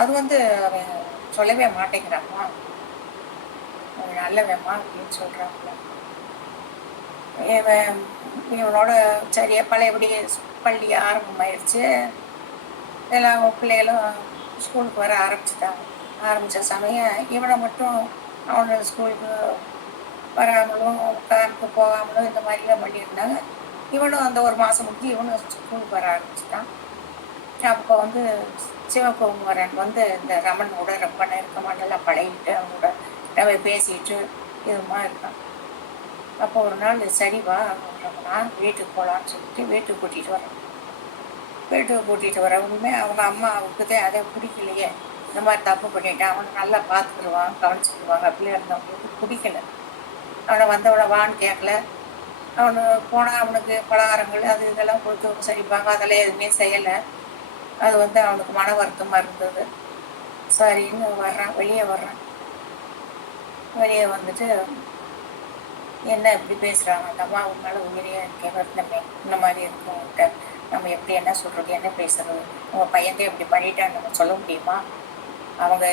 அது வந்து அவன் சொல்லவே மாட்டேங்கிறான்மா, அவன் நல்லவன்மா அப்படின்னு சொல்கிறாங்கள. இவன் இவனோட சரியா பழையபடி பள்ளி ஆரம்பமாயிடுச்சு. எல்லா பிள்ளைகளும் ஸ்கூலுக்கு வர ஆரம்பித்த சமயம் இவனை மட்டும் அவனோட ஸ்கூலுக்கு வராமலும் காருக்கு போகாமலும் இந்த மாதிரிலாம் பண்ணியிருந்தாங்க. இவனும் அந்த ஒரு மாதம் முடிஞ்சு இவனும் ஸ்கூலுக்கு வர ஆரம்பிச்சிட்டான். அப்போ வந்து சிவகுமரன் வந்து இந்த ரமனோட ரொம்ப நெருக்கமாக நல்லா பழகிட்டு அவனோட நம்ம பேசிட்டு இதுமா இருக்கான். அப்போ ஒரு நாள் சரி வா ரமணா வீட்டுக்கு போகலான்னு சொல்லிட்டு வீட்டுக்கு கூட்டிகிட்டு வரான். வீட்டுக்கு கூட்டிகிட்டு வரவுமே அவங்க அம்மாவுக்கு தான் அதை பிடிக்கலையே, இந்த மாதிரி தப்பு பண்ணிட்டான், அவனை நல்லா பார்த்துக்கிடுவான் கவனிச்சுக்கிடுவாங்க அப்படியே இருந்தவங்களுக்கு பிடிக்கல. அவனை வந்தவனை வான்னு கேட்கல. அவனு போனால் அவனுக்கு பலகாரங்கள் அது இதெல்லாம் கொடுத்து சரிப்பாங்க, அதெல்லாம் எதுவுமே செய்யலை. அது வந்து அவனுக்கு மன வருத்தமாக இருந்தது. சரின்னு வர்றான், வெளியே வர்றான். வெளியே வந்துட்டு என்ன இப்படி பேசுகிறாங்க, அந்த அம்மா அவங்க மேலே உயிரியே இருக்கே, வருத்தமே இந்த மாதிரி இருக்கவங்ககிட்ட நம்ம எப்படி என்ன சொல்கிறது, என்ன பேசுறது, உங்கள் பையன்தே இப்படி பண்ணிட்டான்னு நம்ம சொல்ல முடியுமா? அவங்க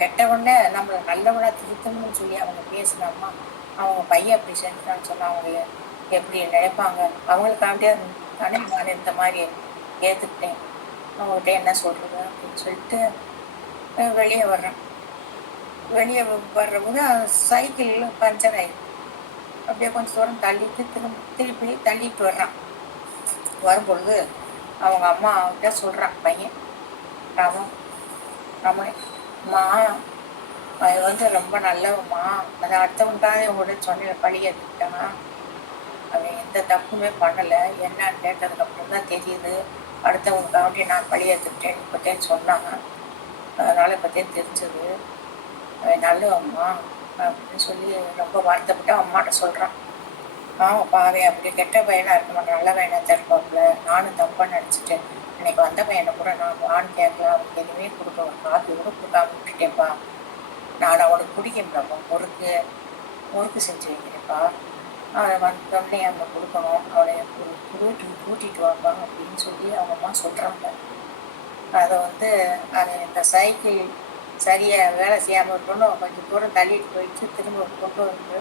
கெட்டவொடனே நம்மளை நல்லவனாக திருத்தணும்னு சொல்லி அவங்க பேசினாமா, அவங்க பையன் அப்படி செஞ்சுட்டான்னு சொன்னால் அவங்க எப்படி நினைப்பாங்க, அவங்களுக்காண்டியே தானே நான் இந்த மாதிரி ஏற்றுக்கிட்டேன், அவங்ககிட்ட என்ன சொல்கிறது அப்படின்னு சொல்லிட்டு வெளியே வர்றேன். வெளியே வர்றபோது சைக்கிள் பஞ்சர் ஆயிடும். அப்படியே கொஞ்சம் தூரம் தள்ளிட்டு திருப்பி தள்ளிட்டு வர்றான். வரும்பொழுது அவங்க அம்மா கிட்ட சொல்கிறான் பையன் ரமணிம்மா, அவன் வந்து ரொம்ப நல்லவம்மா, அதை அடுத்தவன்காக உங்கள்கிட்ட சொன்ன பழி எடுத்துக்கிட்டான், அவன் எந்த தப்புமே பண்ணலை, என்னன்னு கேட்டதுக்கப்புறம் தான் தெரியுது அடுத்தவனுக்காக நான் பழி எடுத்துக்கிட்டேன் இப்போத்தேன்னு சொன்னாங்க, அதனால் இப்போத்தேன் தெரிஞ்சது, அவன் நல்லவம்மா அப்படின்னு சொல்லி ரொம்ப வருத்தப்பட்டு அம்மாட்ட சொல்கிறான். ஆமாப்பா அவன் அப்படி கெட்ட பையனாக இருக்க மாட்டான், நல்ல பையனாக தருப்பாப்புல, நானும் தப்பாக நினச்சிட்டேன், இன்னைக்கு வந்த பையனை கூட நான் வான்னு கேட்கலாம், அவனுக்கு எதுவுமே கொடுக்க காப்பி கூட கொடுக்காம விட்டுட்டேன்ப்பா, நான் அவனுக்கு பிடிக்கும்லப்பா, முறுக்கு செஞ்சு வைக்கிறேன்ப்பா, அவனை வந்தோடனே அவனை கொடுக்கணும், அவனை வீட்டுக்கு கூட்டிகிட்டு வாப்பா அப்படின்னு சொல்லி அவங்க அம்மா சொல்கிறாங்க. அதை வந்து அவன் இந்த சைக்கிள் சரியாக வேலை செய்யாமல் இருக்கணும், கொஞ்சம் தூரம் தள்ளிட்டு போயிட்டு திரும்ப கொண்டு வந்து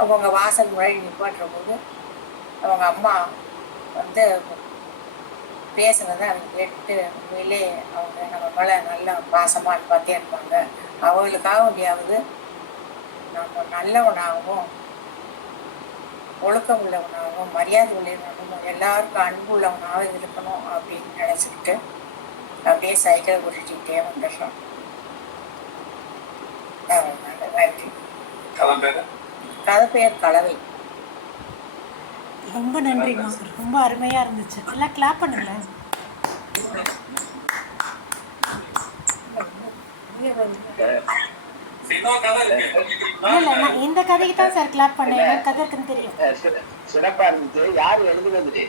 அவங்க வாசல் முன்னாடி நிப்பாட்டுற போது அவங்க அம்மா வந்து பேசுனதை அவங்க கேட்டு உண்மையிலே அவங்க நம்ம மேலே நல்லா பாசமாக பார்த்தே இருப்பாங்க, அவங்களுக்காக முடியாவது நம்ம நல்லவனாகவும் ஒழுக்கம் உள்ளவனாகவும் மரியாதை உள்ளவனாகவும் எல்லாருக்கும் அன்பு உள்ளவனாகவும் இருக்கணும் அப்படின்னு நினச்சிக்கிட்டு அப்படியே சைக்கிளை கூட்டிகிட்டே வந்துடுறோம். நன்றி. கதை பேர் கலவை. ரொம்ப நன்றிம்மா, ரொம்ப அருமையாக இருந்துச்சு. எல்லாம் கிளாப் பண்ணுங்களேன். இல்லை நான் இந்த கதைக்கு தான் சார் கிளாப் பண்ணேன், எனக்கு கதை இருக்குன்னு தெரியும். சிறப்பா இருந்துச்சு. யாரு எழுதுனது?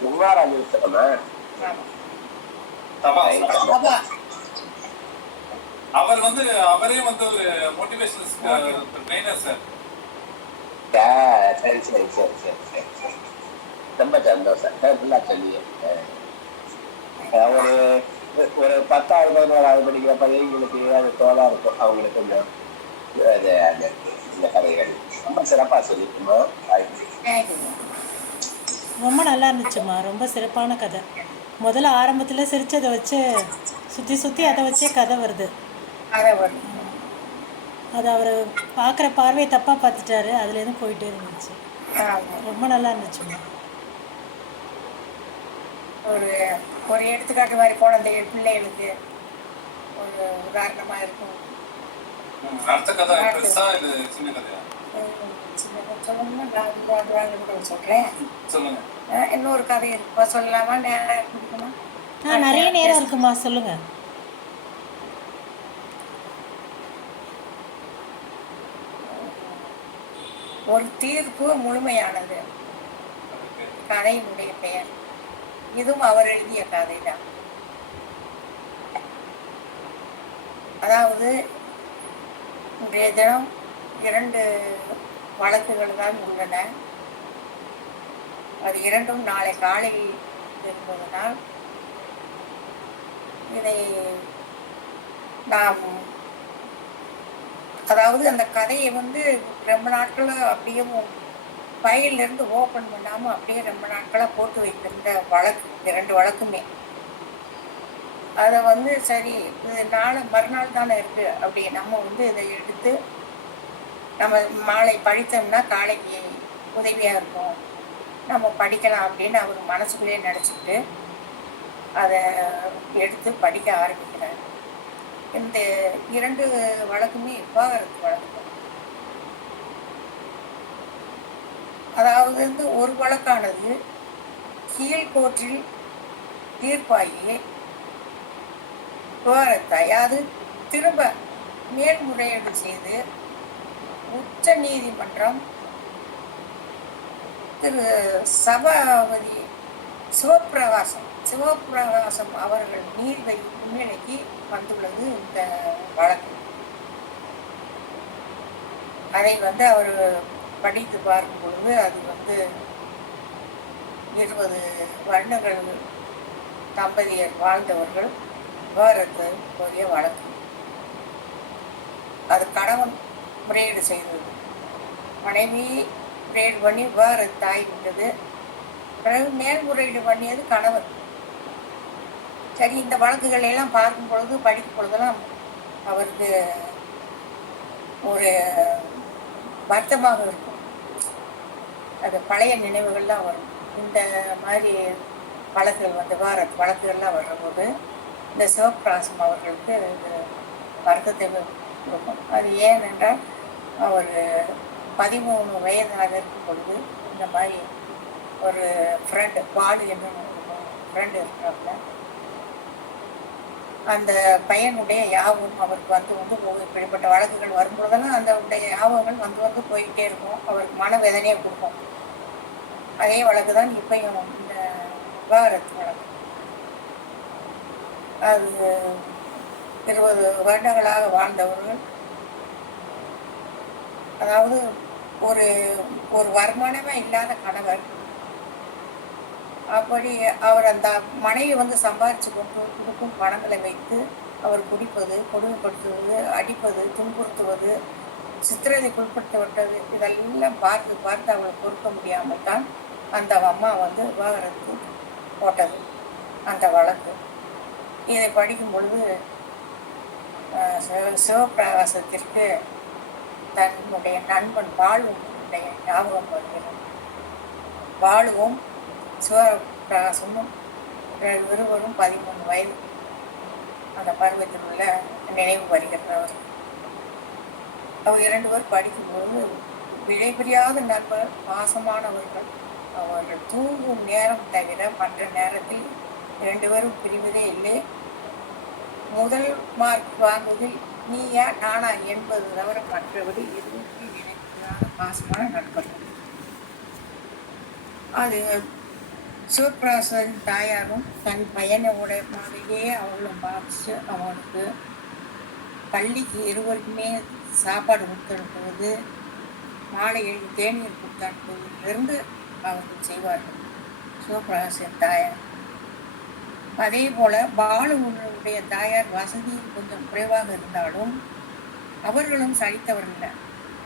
சும்மாராஜமா அவர் வந்து அவரே வந்து ஒரு மோட்டிவேஷனல் ட்ரெய்னர் சார். சரி சரி சரி சரி சரி சரி, ரொம்ப சந்தோஷம். ஃபுல்லா சொல்லி ஒரு ஒரு 10வது 11வது படிக்கிற பையங்களுக்கு அது தோலா இருக்கும் அவங்களுக்கு இந்த கதைகள் ரொம்ப சிறப்பா சொல்லிட்டுமா. ரொம்ப நல்லா இருந்துச்சுமா, ரொம்ப சிறப்பான கதை. முதல்ல ஆரம்பத்தில் சிரிச்சதை வச்சு சுற்றி சுற்றி அதை வச்சே கதை வருது. அதை வருது. அது அவர் பார்க்குற பார்வையை தப்பாக பார்த்துட்டாரு, அதுலேருந்து போயிட்டே இருந்துச்சு. ஆமா. ரொம்ப நல்லா இருந்துச்சுங்க. ஒரு ஒரு எடுத்துக்காட்டு மாதிரி குழந்தை பிள்ளைகளுக்கு ஒரு உதாரணமா இருக்கும். அடுத்த கதை பெருசா இது சின்ன கதையா? சின்ன சொல்லணும்னா நான் கூட சொல்றேன். சொல்லுங்க. இன்னொரு கதை இருக்குப்பா, சொல்லலாமா? நேரம் இருக்குமா? நிறைய நேரம் இருக்குமா, சொல்லுங்கள். ஒரு தீர்ப்பு முழுமையானது கதையினுடைய பெயர். இதுவும் அவர் எழுதிய கதை தான். அதாவது இன்றைய தினம் 2 வழக்குகள் தான் உள்ளன. அது இரண்டும் நாளை காலையில் இருப்பதனால் இதை நாம், அதாவது அந்த கதையை ரொம்ப நாட்களாக அப்படியே ஃபைலிருந்து ஓப்பன் பண்ணாமல் அப்படியே ரொம்ப நாட்களாக போட்டு வைத்திருந்த வழக்கு, 2 வழக்குமே. அதை சரி இது மறுநாள் தானே இருக்குது, அப்படி நம்ம இதை எடுத்து நம்ம மாலை படித்தோம்னா காலைக்கு உதவியாக இருக்கும், நம்ம படிக்கலாம் அப்படின்னு அவர் மனசுக்குள்ளேயே நினச்சிக்கிட்டு அதை எடுத்து படிக்க ஆரம்பிக்கிறார். இந்த 2 வழக்குமே விவாகரத்து வழக்கு. அதாவது ஒரு வழக்கானது கீழ்கோர்ட்டில் தீர்ப்பாகி விவாகரத்தாய் அது திரும்ப மேல்முறையீடு செய்து உச்ச நீதிமன்றம் திரு சபாபதி சிவபிரகாசம் அவர்கள் நீதிபதி முன்னிலைக்கு வந்துள்ளது இந்த வழக்கு. அதை அவர் படித்து பார்க்கும் பொழுது அது 20 வருடங்கள் தம்பதியர் வாழ்ந்தவர்கள் விவாகரத்து கோரிய வழக்கு. அது கணவன் முறையீடு செய்தது, மனைவி முறையீடு பண்ணி விவாகரத்து ஆகிவிட்டது. பிறகு மேல்முறையீடு பண்ணியது கணவன். சரி, இந்த வழக்குகளை எல்லாம் பார்க்கும் பொழுது படிக்கும் பொழுதெல்லாம் அவருக்கு ஒரு வருத்தமாக இருக்கும். அது பழைய நினைவுகள்லாம் வரும். இந்த மாதிரி வழக்குகள் விவாகரத்து வழக்குகள்லாம் வர்றபோது இந்த சிவபிரகாசம் அவர்களுக்கு இது வருத்தத்தை கொடுக்கும். அது ஏனென்றால் அவர் 13 வயதாக இருக்கும் பொழுது இந்த மாதிரி ஒரு ஃப்ரெண்டு பாலு என்ன ஃப்ரெண்டு இருக்கிறாப்புல, அந்த பையனுடைய யாவும் அவருக்கு இப்படிப்பட்ட வழக்குகள் வரும்பொழுதெல்லாம் அந்த யாவங்கள் போயிட்டே இருக்கும். அவருக்கு மனவேதனையை கொடுக்கும். அதே வழக்கு தான் இப்பையும் இந்த விவாகரத்து வழக்கு. அது 20 வருடங்களாக வாழ்ந்தவர்கள், அதாவது ஒரு ஒரு வருமானமே இல்லாத கணவர். அப்படி அவர் அந்த மனைவி சம்பாரித்து கொண்டு கொடுக்கும் பணங்களை வைத்து அவர் குடிப்பது, கொடுமைப்படுத்துவது, அடிப்பது, துன்புறுத்துவது, சித்திரதைக்குட்படுத்தப்பட்டது, இதெல்லாம் பார்த்து பார்த்து அவளை பொறுக்க முடியாமல் தான் அந்த அம்மா விவாகரத்து போட்டது அந்த வழக்கு. இதை படிக்கும் பொழுது சிவபிரகாசத்திற்கு தன்னுடைய நண்பன் பாலுடைய ஞாபகம் வருகிறது. பாலுவும் சிவபிரகாசமும் இருவரும் 13 வயது அந்த பருவத்தில் உள்ள நினைவு வருகிறது. அவர் 2 பேர் படிக்கும்போது விடை பிரியாத நண்பர், பாசமானவர்கள். அவர்கள் தூங்கும் நேரம் தவிர மற்ற நேரத்தில் 2 பேரும் பிரிவதே இல்லை. முதல் மார்க் வாங்குவதில் நீயா நானா என்பது தவிர மற்றபடி எதுவுமே நினைக்கிறாத பாசமான நண்பர்கள். அது சிவபிரகாசன் தாயாரும் தன் பையனோட மாதிரியே அவளும் பார்த்து அவனுக்கு பள்ளிக்கு இருவருக்குமே சாப்பாடு கொடுத்து அனுப்புவது, மாலையில் தேநீர் கொடுத்து அனுப்புவதிலிருந்து அவர்கள் செய்வார்கள் சிவபிரகாசன் தாயார். அதே போல பாலுடைய தாயார் வசதி கொஞ்சம் குறைவாக இருந்தாலும் அவர்களும் சலித்தவர்கள்.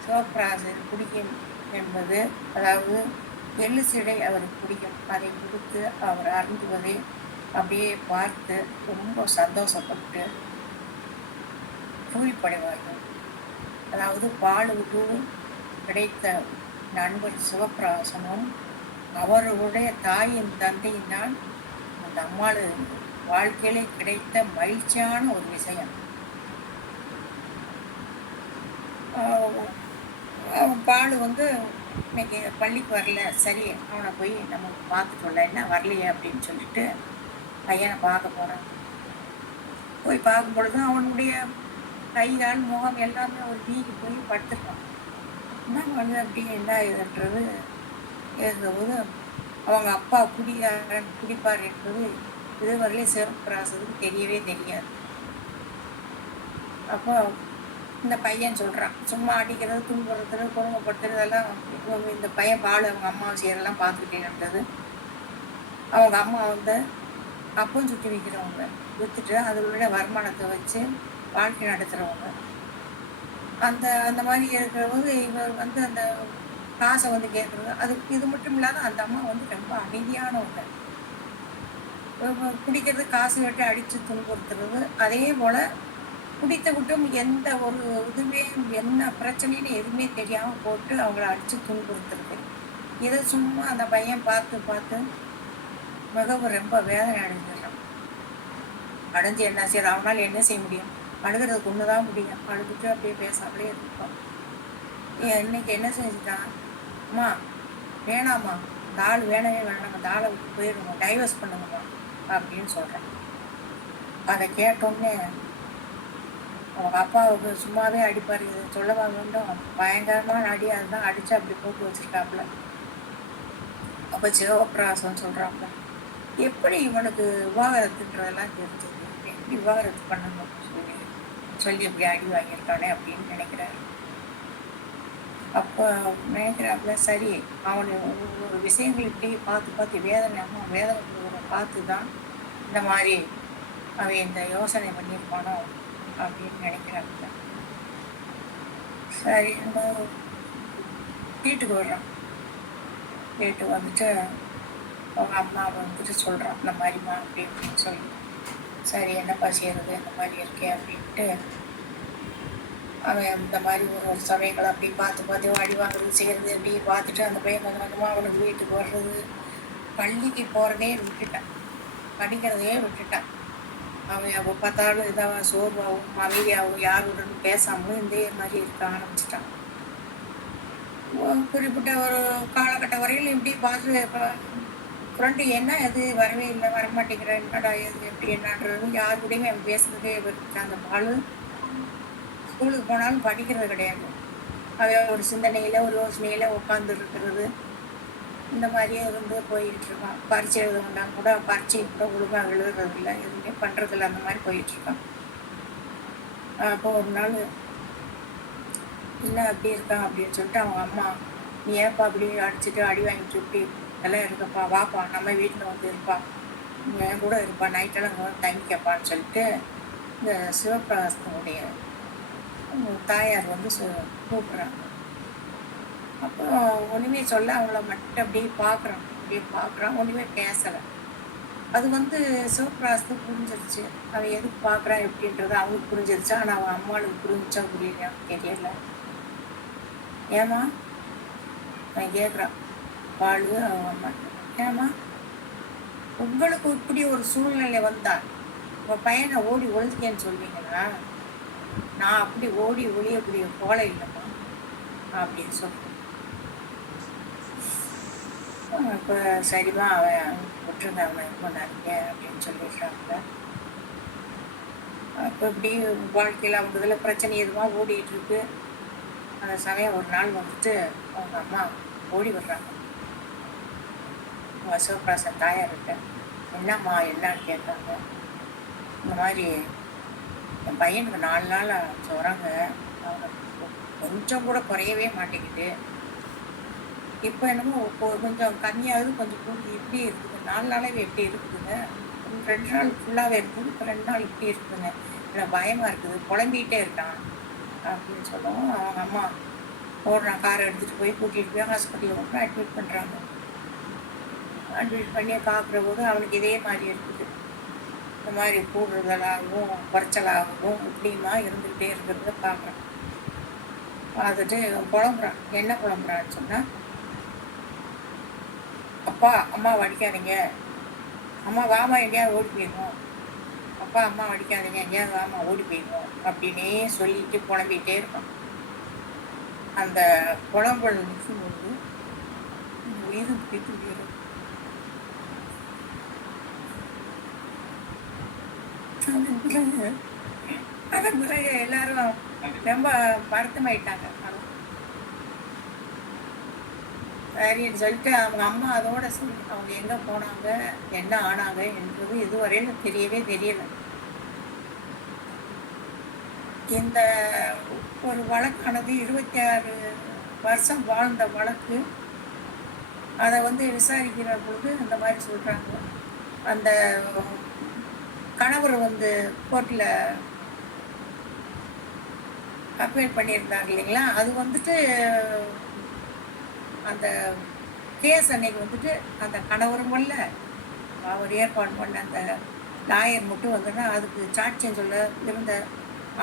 சிவபிரகாசன் பிடிக்கும் என்பது, அதாவது எள்ளு சீடை அவருக்கு பிடிக்கும். அதை கொடுத்து அவர் அருந்துவதை அப்படியே பார்த்து ரொம்ப சந்தோஷப்பட்டு பூரிப்படைவார்கள். அதாவது பாலுக்கு கிடைத்த நண்பர் சிவபிரகாசமும் அவர்களுடைய தாயின் தந்தையும் தான் அந்த அம்மாள் வாழ்க்கையிலே கிடைத்த மகிழ்ச்சியான ஒரு விஷயம். அவன் பால் வந்து இன்னைக்கு பள்ளிக்கு வரல, சரி அவனை போய் நம்ம பார்த்துட்டு வரல, என்ன வரலையே அப்படின்னு சொல்லிட்டு பையனை பார்க்க போகிறான். போய் பார்க்கும் பொழுது அவனுடைய கை கால் முகம் எல்லாமே ஒரு வீங்கி போய் படுத்துருக்கான். என்ன வந்து அப்படி என்ன இதுன்றது இருந்தபோது அவங்க அப்பா குடிப்பார் என்பது இதுவரையிலே சிவபிரகாசத்துக்கு தெரியவே தெரியாது. அப்போ இந்த பையன் சொல்கிறான், சும்மா அடிக்கிறது, துன்புறுத்துறது, கொடுமைப்படுத்துறது எல்லாம் இந்த பையன் பால் அவங்க அம்மா செய்யறதெல்லாம் பார்த்துக்கிட்டே இருந்தது. அவங்க அம்மா வந்து அப்பம் சுற்றி விற்கிறவங்க, விற்றுட்டு அதனுடைய வருமானத்தை வச்சு வாழ்க்கை நடத்துகிறவங்க. அந்த மாதிரி இருக்கிறவங்க இவர் வந்து அந்த காசை வந்து கேட்குறது. இது மட்டும் இல்லாத அந்த அம்மா வந்து ரொம்ப அமைதியானவங்க. குடிக்கிறது, காசு வெட்டி அடித்து துன்புறுத்துறது, அதே போல் குடித்த விட்டும் எந்த ஒரு இதுவுமே என்ன பிரச்சனைன்னு எதுவுமே தெரியாமல் போட்டு அவங்கள அடித்து துன்புறுத்துறது. இதை சும்மா அந்த பையன் பார்த்து மிகவும் ரொம்ப வேதனை அடைஞ்சிடறான். அடைஞ்சு என்ன செய்யறது, அவனால் என்ன செய்ய முடியும், அழுகிறதுக்கு ஒன்று தான் முடியும். அழுதுட்டு அப்படியே பேசாமலே இருப்பான். இன்னைக்கு என்ன செஞ்சுட்டான், அம்மா வேணாம்மா, இந்த ஆள் வேணவே வேணாம், அந்த ஆளை விட்டு போயிடுவோம், டைவர்ஸ் பண்ணுங்கம்மா அப்படின்னு சொல்கிறான். அதை கேட்டோன்னே அவங்க அப்பாவுக்கு சும்மாவே அடிப்பார், இது சொல்லவா வேண்டும், பயங்கரமான அடி, அதுதான் அடித்து அப்படி போட்டு வச்சுருக்காப்புல. அப்போ சிவபிரகாசம் சொல்கிறாங்க, எப்படி இவனுக்கு விவாகரத்துன்றதெல்லாம் தெரிஞ்சது, எப்படி விவாகரத்து பண்ணணும் சொல்லி இப்படி அடி வாங்கியிருக்கானே அப்படின்னு நினைக்கிறாரு. அப்போ நினைக்கிறாப்புல, சரி அவனை ஒவ்வொரு விஷயங்கள் இப்படி பார்த்து வேதனை பார்த்து தான் இந்த மாதிரி அவன் இந்த யோசனை பண்ணியிருப்பானோ அப்படின்னு நினைக்கிறாப்புல. சரி நம்ம வீட்டுக்கு வர்றான். வீட்டுக்கு வந்துட்டு அவங்க அம்மா வந்துட்டு சொல்கிறான், இந்த மாதிரிம்மா அப்படி அப்படின்னு சொல்லி. சரி என்னப்பா செய்யறது, இந்த மாதிரி இருக்கே அப்படின்ட்டு அவன் இந்த மாதிரி ஒரு சமயங்களை அப்படி பார்த்து அடி வாங்குறது செய்கிறது அப்படி பார்த்துட்டு அந்த பையன் கொஞ்சம் கொஞ்சமாக அவனுக்கு வீட்டுக்கு வர்றது, பள்ளிக்கு போகிறதே விட்டுட்டான், படிக்கிறதையே விட்டுட்டான். அவன் அப்போ பார்த்தாலும் இதாக சோர்வாகவும் அமைதியாகவும் யாருடன் பேசாமலும் இந்த மாதிரி இருக்க ஆரம்பிச்சிட்டான். குறிப்பிட்ட ஒரு காலகட்டம் வரையில் இப்படி பார்த்து ஃப்ரெண்டு என்ன எது வரவே இல்லை, வரமாட்டேங்கிறேன், என்னடா எது எப்படி என்னன்றது யார் கூடயுமே அவன் பேசுறதே விட்டுட்டான். அந்த பால் ஸ்கூலுக்கு போனாலும் படிக்கிறது கிடையாது. அவன் ஒரு சிந்தனையில் ஒரு யோசனையில் உட்காந்து இருக்கிறது, இந்த மாதிரியே இருந்து போயிட்டு இருக்கான். பரீட்சை எழுதுனா கூட பரீட்சை கூட ஒழுங்காக எழுதுறது இல்லை, எதுவுமே பண்ணுறதில்ல, அந்த மாதிரி போயிட்டுருக்கான். அப்போ ஒரு நாள் என்ன அப்படி இருக்கான் அப்படின்னு சொல்லிட்டு அவங்க அம்மா, நீ ஏப்பா அப்படி அடிச்சுட்டு அடி வாங்கிட்டு இப்படி எல்லாம் இருக்கப்பா, வாப்பா நம்ம வீட்டில் வந்து இருப்பா, என் கூட இருப்பா, நைட்டெல்லாம் இங்கே வந்து தங்கிக்கப்பான்னு சொல்லிட்டு இந்த சிவபிரகாசனுடைய தாயார் வந்து கூப்பிட்றாங்க. அப்போ ஒன்றுமே சொல்ல அவங்கள மட்டும் அப்படியே பார்க்குறான், ஒன்றுமே பேசலை. அது வந்து சிவபிரகாசத்துக்கு புரிஞ்சிருச்சு, அவன் எதுக்கு பார்க்குறான் எப்படின்றது அவனுக்கு புரிஞ்சிருச்சு. ஆனால் அவன் அம்மாளுக்கு புரிஞ்சா புரியலையான்னு தெரியல. ஏமா அவன் கேட்குறான் பால் அவன் அம்மா, ஏமா உங்களுக்கு இப்படி ஒரு சூழ்நிலை வந்தா உங்கள் பையனை ஓடி ஒழிஞ்சிக்கேன்னு சொல்வீங்களா, நான் அப்படி ஓடி ஒழியக்கூடிய கோலை இல்லைம்மா அப்படின்னு சொல்கிறேன். இப்போ சரிம்மா அவன் விட்டுருங்க, அவன் ரொம்ப நினைக்க அப்படின்னு சொல்லிடுறாங்க. அப்போ இப்படி வாழ்க்கையில் அவங்க இதில் பிரச்சனை எதுவாக ஓடிட்டு இருக்கு. அந்த சமயம் ஒரு நாள் வந்துட்டு அவங்க அம்மா ஓடி விடுறாங்க அவங்க சிவபிரகாசன் தாயார்கிட்ட. என்னம்மா என்னான்னு கேட்காங்க. இந்த மாதிரி என் பையனுக்கு 4 நாள் சொல்கிறாங்க, அவனுக்கு கொஞ்சம் கூட குறையவே மாட்டேங்குது. இப்போ என்னமோ கொஞ்சம் கம்மியாகுது, கொஞ்சம் கூடி இப்படி இருக்குது. 4 நாளாகவே எப்படி இருக்குதுங்க, 2 நாள் ஃபுல்லாகவே இருக்குது, இப்போ 2 நாள் இப்படி இருக்குதுங்க, எனக்கு பயமாக இருக்குது, புலம்பிகிட்டே இருக்கான் அப்படின்னு சொல்லவும் அவங்க அம்மா ஓடுறான், காரை எடுத்துகிட்டு போய் கூட்டிகிட்டு போய் ஹாஸ்பிட்டலில் அட்மிட் பண்ணுறாங்க. அட்மிட் பண்ணி பார்க்குற போது அவனுக்கு இதே மாதிரி இருக்குது. இந்த மாதிரி கூடுதலாகவும் குறைச்சலாகவும் இப்படியுமா இருந்துக்கிட்டே இருக்கிறத பார்க்குறேன். பார்த்துட்டு இவன் புலம்புறான். என்ன புலம்புறான்னு சொன்னால், அப்பா அம்மாவை அடிக்காதீங்க, அம்மா வாமா எங்கேயாவது ஓடி போயிடும், அப்பா அம்மா அடிக்காதீங்க எங்கேயாவது வாமா ஓடி போயிடும் அப்படின்னே சொல்லிட்டு புலம்பிகிட்டே இருப்பான். அந்த புலம்பல் நிற்கும்போது உயிரும் பிடித்து போயிடும். அதன் பிறகு எல்லாரும் ரொம்ப வருத்தமாயிட்டாங்க. சரின்னு சொல்லிட்டு அவங்க அம்மா அதோட சொல்லி அவங்க எங்கே போனாங்க என்ன ஆனாங்க என்பது இதுவரையிலும் தெரியவே தெரியலை. இந்த ஒரு வழக்கானது 26 வருஷம் வாழ்ந்த வழக்கு. அதை விசாரிக்கிற பொழுது இந்த மாதிரி சொல்கிறாங்க. அந்த கணவர் கோர்ட்டில் அப்பீல் பண்ணியிருந்தாங்க இல்லைங்களா, அது அந்த கேஸ் அன்னைக்கு அந்த கணவரும் வரல, அவர் ஏற்பாடு பண்ண அந்த லாயர் மட்டும் அதுக்கு சாட்சியம் சொல்ல இருந்த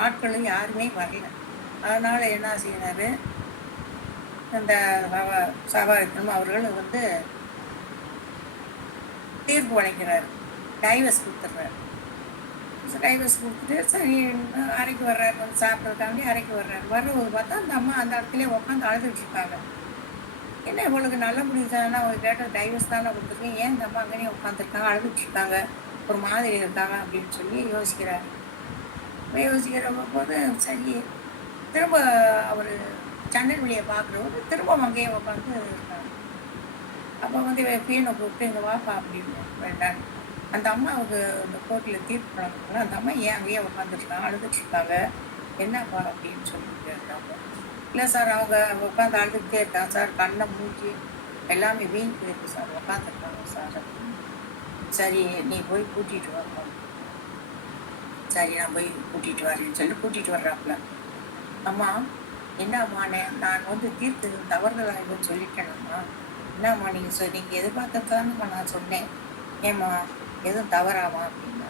ஆட்களும் யாருமே வரல. அதனால் என்ன செய்யினார், அந்த சபாரத்னம் அவர்கள் தீர்ப்பு வழங்கிறார், டைவர்ஸ் கொடுத்துட்றாரு. டைவர்ஸ் கொடுத்துட்டு சரி அறைக்கு வர்றாரு, சாப்பிட்றதுக்காண்டி அறைக்கு வர்றாரு. வர்றபோது பார்த்தா அந்த அம்மா அந்த இடத்துல உட்காந்து அழுதுட்டு இருக்காங்க. என்ன இவங்களுக்கு நல்ல முடிவு தானே, அவங்க கேட்ட டைவர்ஸ் தானே கொடுத்துருக்கேன், ஏன் இந்த அம்மா அங்கேயே உட்காந்துருக்காங்க அழுதுட்டு இருக்காங்க, ஒரு மாதிரி இருக்காங்க அப்படின்னு சொல்லி யோசிக்கிறாரு. யோசிக்கிற போது சரி திரும்ப அவர் ஜன்னல் வெளியை பார்க்குறவங்க திரும்ப அங்கேயே உட்காந்து இருக்காங்க. அப்போ பீனை கூப்பிட்டு இங்கே வாப்பா அப்படின்னு வேண்டாம். அந்த அம்மாவுக்கு இந்த கோர்ட்டில் தீர்ப்பு வழங்குறாங்க. அந்த அம்மா ஏன் அங்கேயே உட்காந்துருக்காங்க அழுதுட்ருக்காங்க, என்னப்பா அப்படின்னு சொல்லிட்டு இருக்காங்க. இல்லை சார் அவங்க உட்காந்து அழுதுகிட்டே இருக்காங்க சார், கண்ணை மூஞ்சி எல்லாமே வீண் போயிருக்கு சார், உட்காந்துருக்காங்க சார். சரி நீ போய் கூட்டிகிட்டு வரணும். சரி நான் போய் கூட்டிகிட்டு வரேன்னு சொல்லி கூட்டிகிட்டு வர்றாப்புல. அம்மா என்னம்மாண்ணே, நான் தீர்ப்பு தவறுதலாக சொல்லிட்டேனம்மா, என்னம்மா நீங்கள் எதிர்பார்த்ததானம்மா நான் சொன்னேன், ஏம்மா எதுவும் தவறாமா அப்படின்னா.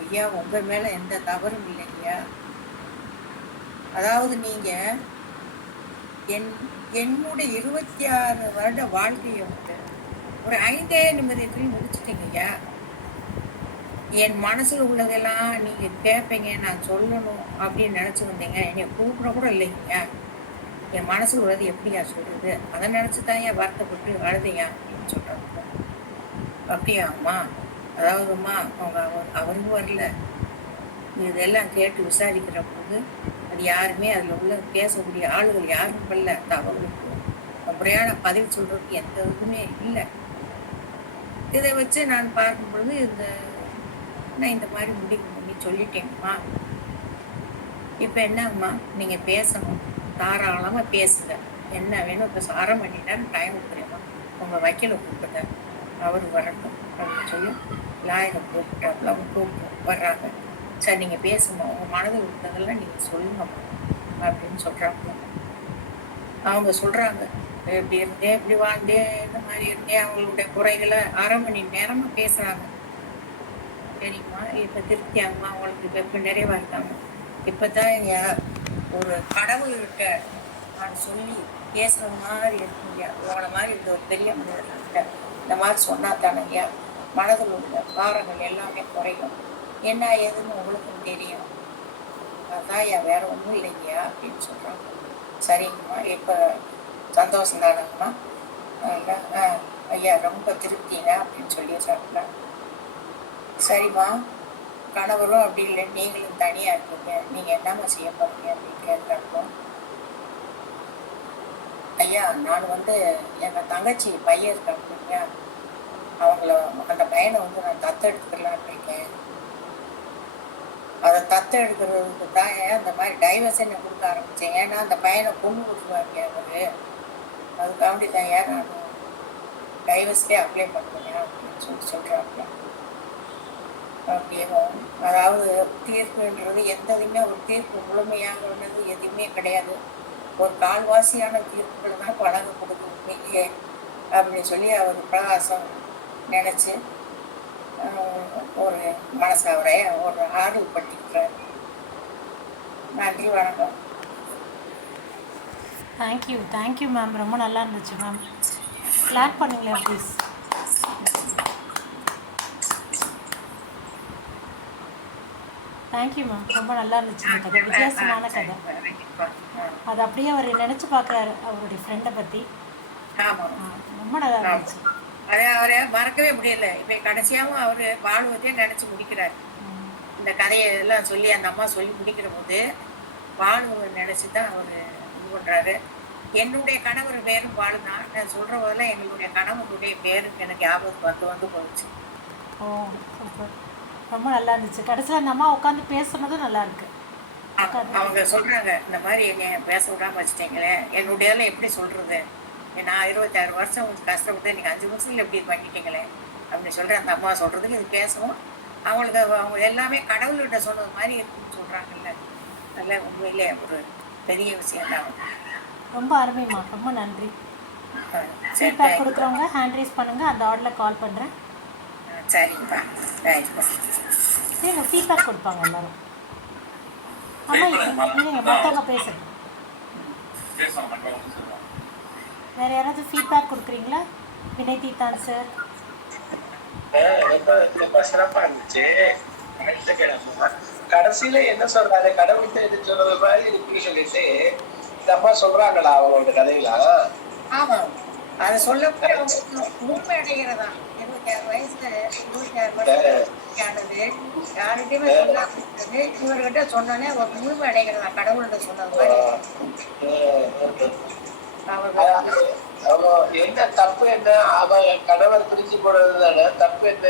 ஐயா உங்கள் மேலே எந்த தவறும் இல்லைங்கய்யா, அதாவது நீங்கள் என்னுடைய 26 வருட வாழ்க்கையை ஒரு 5 நிமிடத்தில் முடிச்சிட்டீங்கய்யா. என் மனசில் உள்ளதெல்லாம் நீங்கள் கேட்பீங்க, நான் சொல்லணும் அப்படின்னு நினச்சி வந்தீங்க, என்னை கூப்பிட கூட இல்லைங்க. என் மனசில் உள்ளது எப்படியா சொல்கிறது, அதை நினச்சி தான் ஏன் வருத்தப்பட்டு அழுதையா அப்படின்னு சொல்கிறாங்க. அப்படியா அம்மா, அதாவதும்மா அவங்க அவரும் வரல, இதெல்லாம் கேட்டு விசாரிக்கிற போது அது யாருமே அதில் உள்ள பேசக்கூடிய ஆளுகள் யாரும் வரல, தகவலுக்கு முறையான பதில் சொல்கிறதுக்கு எந்த இதுவுமே இல்லை. இதை வச்சு நான் பார்க்கும் பொழுது நான் இந்த மாதிரி முடிவு பண்ணி சொல்லிட்டேங்கம்மா. இப்போ என்னம்மா நீங்கள் பேசணும், தாராளமாக பேசுங்க, என்ன வேணும். இப்போ 1/2 மணி நேரம் டைம் கொடுக்குறேம்மா, உங்கள் வக்கீலை கூப்பிடுங்க, அவர் வரட்டும் அப்படின்னு சொல்லி லாயரை கூப்பிட்டாப்புல அவங்க கூப்பிட்டு வர்றாங்க. சரி நீங்கள் பேசுங்க, உங்கள் மனதில் இருக்கிறதெல்லாம் நீங்கள் சொல்லுங்கம்மா அப்படின்னு சொல்கிறாங்க. அவங்க சொல்கிறாங்க, இப்படி இருந்தேன் இப்படி வாழ்ந்தேன் இந்த மாதிரி இருந்தேன், அவங்களுடைய குறைகளை 1/2 மணி நேரமாக பேசுகிறாங்க. சரிம்மா இப்போ திருப்தி அம்மா அவங்களுக்கு இப்போ இப்போ நிறைவாக இருக்காங்க. இப்போ தான் ஒரு கடவுள்கிட்ட நான் சொல்லி பேசுகிற மாதிரி இருக்குங்க, உங்களை மாதிரி இந்த ஒரு பெரிய மனிதர்கிட்ட இந்த மாதிரி சொன்னா தானேங்க மனதில் உள்ள பாரங்கள் எல்லாமே குறையும், என்ன ஏதுன்னு உங்களுக்கும் தெரியும், அதான் வேற ஒன்றும் இல்லைங்கய்யா அப்படின்னு சொல்கிறாங்க. சரிங்கம்மா இப்போ சந்தோஷம் தானங்கம்மா, ஐயா ரொம்ப திருப்திங்க அப்படின்னு சொல்லிடுறாங்களா. சரிம்மா கணவரும் அப்படி இல்லை, நீங்களும் தனியாக இருக்கீங்க, நீங்கள் என்னம்மா செய்ய போறீங்க அப்படின்னு கேட்குறாங்க. ஐயா நான் எங்கள் தங்கச்சி பையன் இருக்காங்க, அவங்கள அந்த பையனை நான் தத்தெடுத்துக்கலான்னு இருக்கேன். அதை தத்தெடுக்கிறதுக்கு தான் அந்த மாதிரி டைவர்ஸ் என்ன கொடுக்க ஆரம்பித்தேன். ஏன்னா அந்த பையனை கொண்டு விட்டுருவாங்க அவர், அதுக்காண்டி தான் ஏன் நான் டைவர்ஸ்க்கே அப்ளை பண்ணுவேன் அப்படின்னு சொல்கிறாங்க. அப்படியே அதாவது தீர்ப்புன்றது எந்ததுமே ஒரு தீர்ப்பு முழுமையாக உள்ளது எதுவுமே கிடையாது, ஒரு கால்வாசியான தீர்ப்புகள் தான் வழங்கப்படுது உண்மையிலேயே அப்படின்னு சொல்லி அவர் பிரகாசம் நினச்சி ஒரு மனசு அவரை ஒரு ஆறுதல் படுத்திக்கிறார். நன்றி, வணக்கம். Thank you ma'am. ரொம்ப நல்லா இருந்துச்சு மேம். கிளாப் பண்ணுங்களேன் ப்ளீஸ். Thank you ma'am. ரொம்ப நல்லா இருந்துச்சு இந்த கதை. வித்தியாசமான கதை. அது அப்படியே அவர் நினச்சி பார்க்குறாரு அவருடைய ஃப்ரெண்டை பற்றி. ஆமாம், ரொம்ப நல்லா இருந்துச்சு. அதை அவரை மறக்கவே முடியல. இப்போ கடைசியாகவும் அவர் வாழ்வதையே நினச்சி முடிக்கிறார். இந்த கதையை எல்லாம் சொல்லி அந்த அம்மா சொல்லி முடிக்கிற போது வாழ்வை நினச்சி தான் அவர் இது பண்ணுறாரு. என்னுடைய கணவர் பேரும் வாழுதான். நான் சொல்கிற போதெல்லாம் எங்களுடைய கணவனுடைய பேரு எனக்கு ஞாபகத்துக்கு வந்து போச்சு. ஓ சூப்பர். ரொம்ப நல்லா இருந்துச்சு. கடைசியில் அந்த அம்மா உட்காந்து பேசுனதும் நல்லா இருக்கு. அவங்க சொல்றாங்க, இந்த மாதிரி என்னை பேச விடாம வச்சுட்டீங்களே, என்னுடையதெல்லாம் எப்படி சொல்றது, நான் 26 வருஷம் கொஞ்சம் கஷ்டப்பட்டு நீங்க 5 வருஷத்துல எப்படி பண்ணிட்டீங்களே அப்படின்னு சொல்ற அந்த அம்மா சொல்றதுக்கு இது பேசவும் அவங்களுக்கு அவங்க எல்லாமே கடவுள்கிட்ட சொன்னது மாதிரி இருக்குன்னு சொல்றாங்கல்ல. நல்ல உண்மையிலே ஒரு பெரிய விஷயம் தான். ரொம்ப அருமைமா. ரொம்ப நன்றி. சரி, ஃபீட்பேக் கொடுக்குறவங்க ஹேண்ட் ரைஸ் பண்ணுங்க. அந்த ஆர்டரில் கால் பண்ணுறேன். சரிங்கப்பா, ரைட்ப்பா. சரிங்க, ஃபீட்பேக் கொடுப்பாங்க எல்லாரும். ஆமாம், இல்லைங்க, மற்றவங்க பேசுகிறேன். வேறு யாராவது ஃபீட்பேக் கொடுக்குறீங்களா? வினய் தீதான் சார். ரொம்ப சிறப்பா இருந்துச்சு. கடைசியில என்ன சொல்றாரு, கடவுள்கிட்ட இது சொல்றது மாதிரி இருக்குன்னு சொல்லிட்டு இந்த அம்மா சொல்றாங்களா அவங்களோட கதையில? ஆமா, அதை சொல்ல உண்மை அடைகிறதா. 26 வயசுல 26 வருஷம் ஆனது யாருகிட்டயுமே சொல்லாது. இவர்கிட்ட சொன்னோன்னே ஒரு முழுமை அடைகிறதா கடவுள்கிட்ட சொன்னது மாதிரி. என்ன தப்பு என்ன, அவ கணவர் பிரிச்சு போடுறது தானே தப்பு என்ன?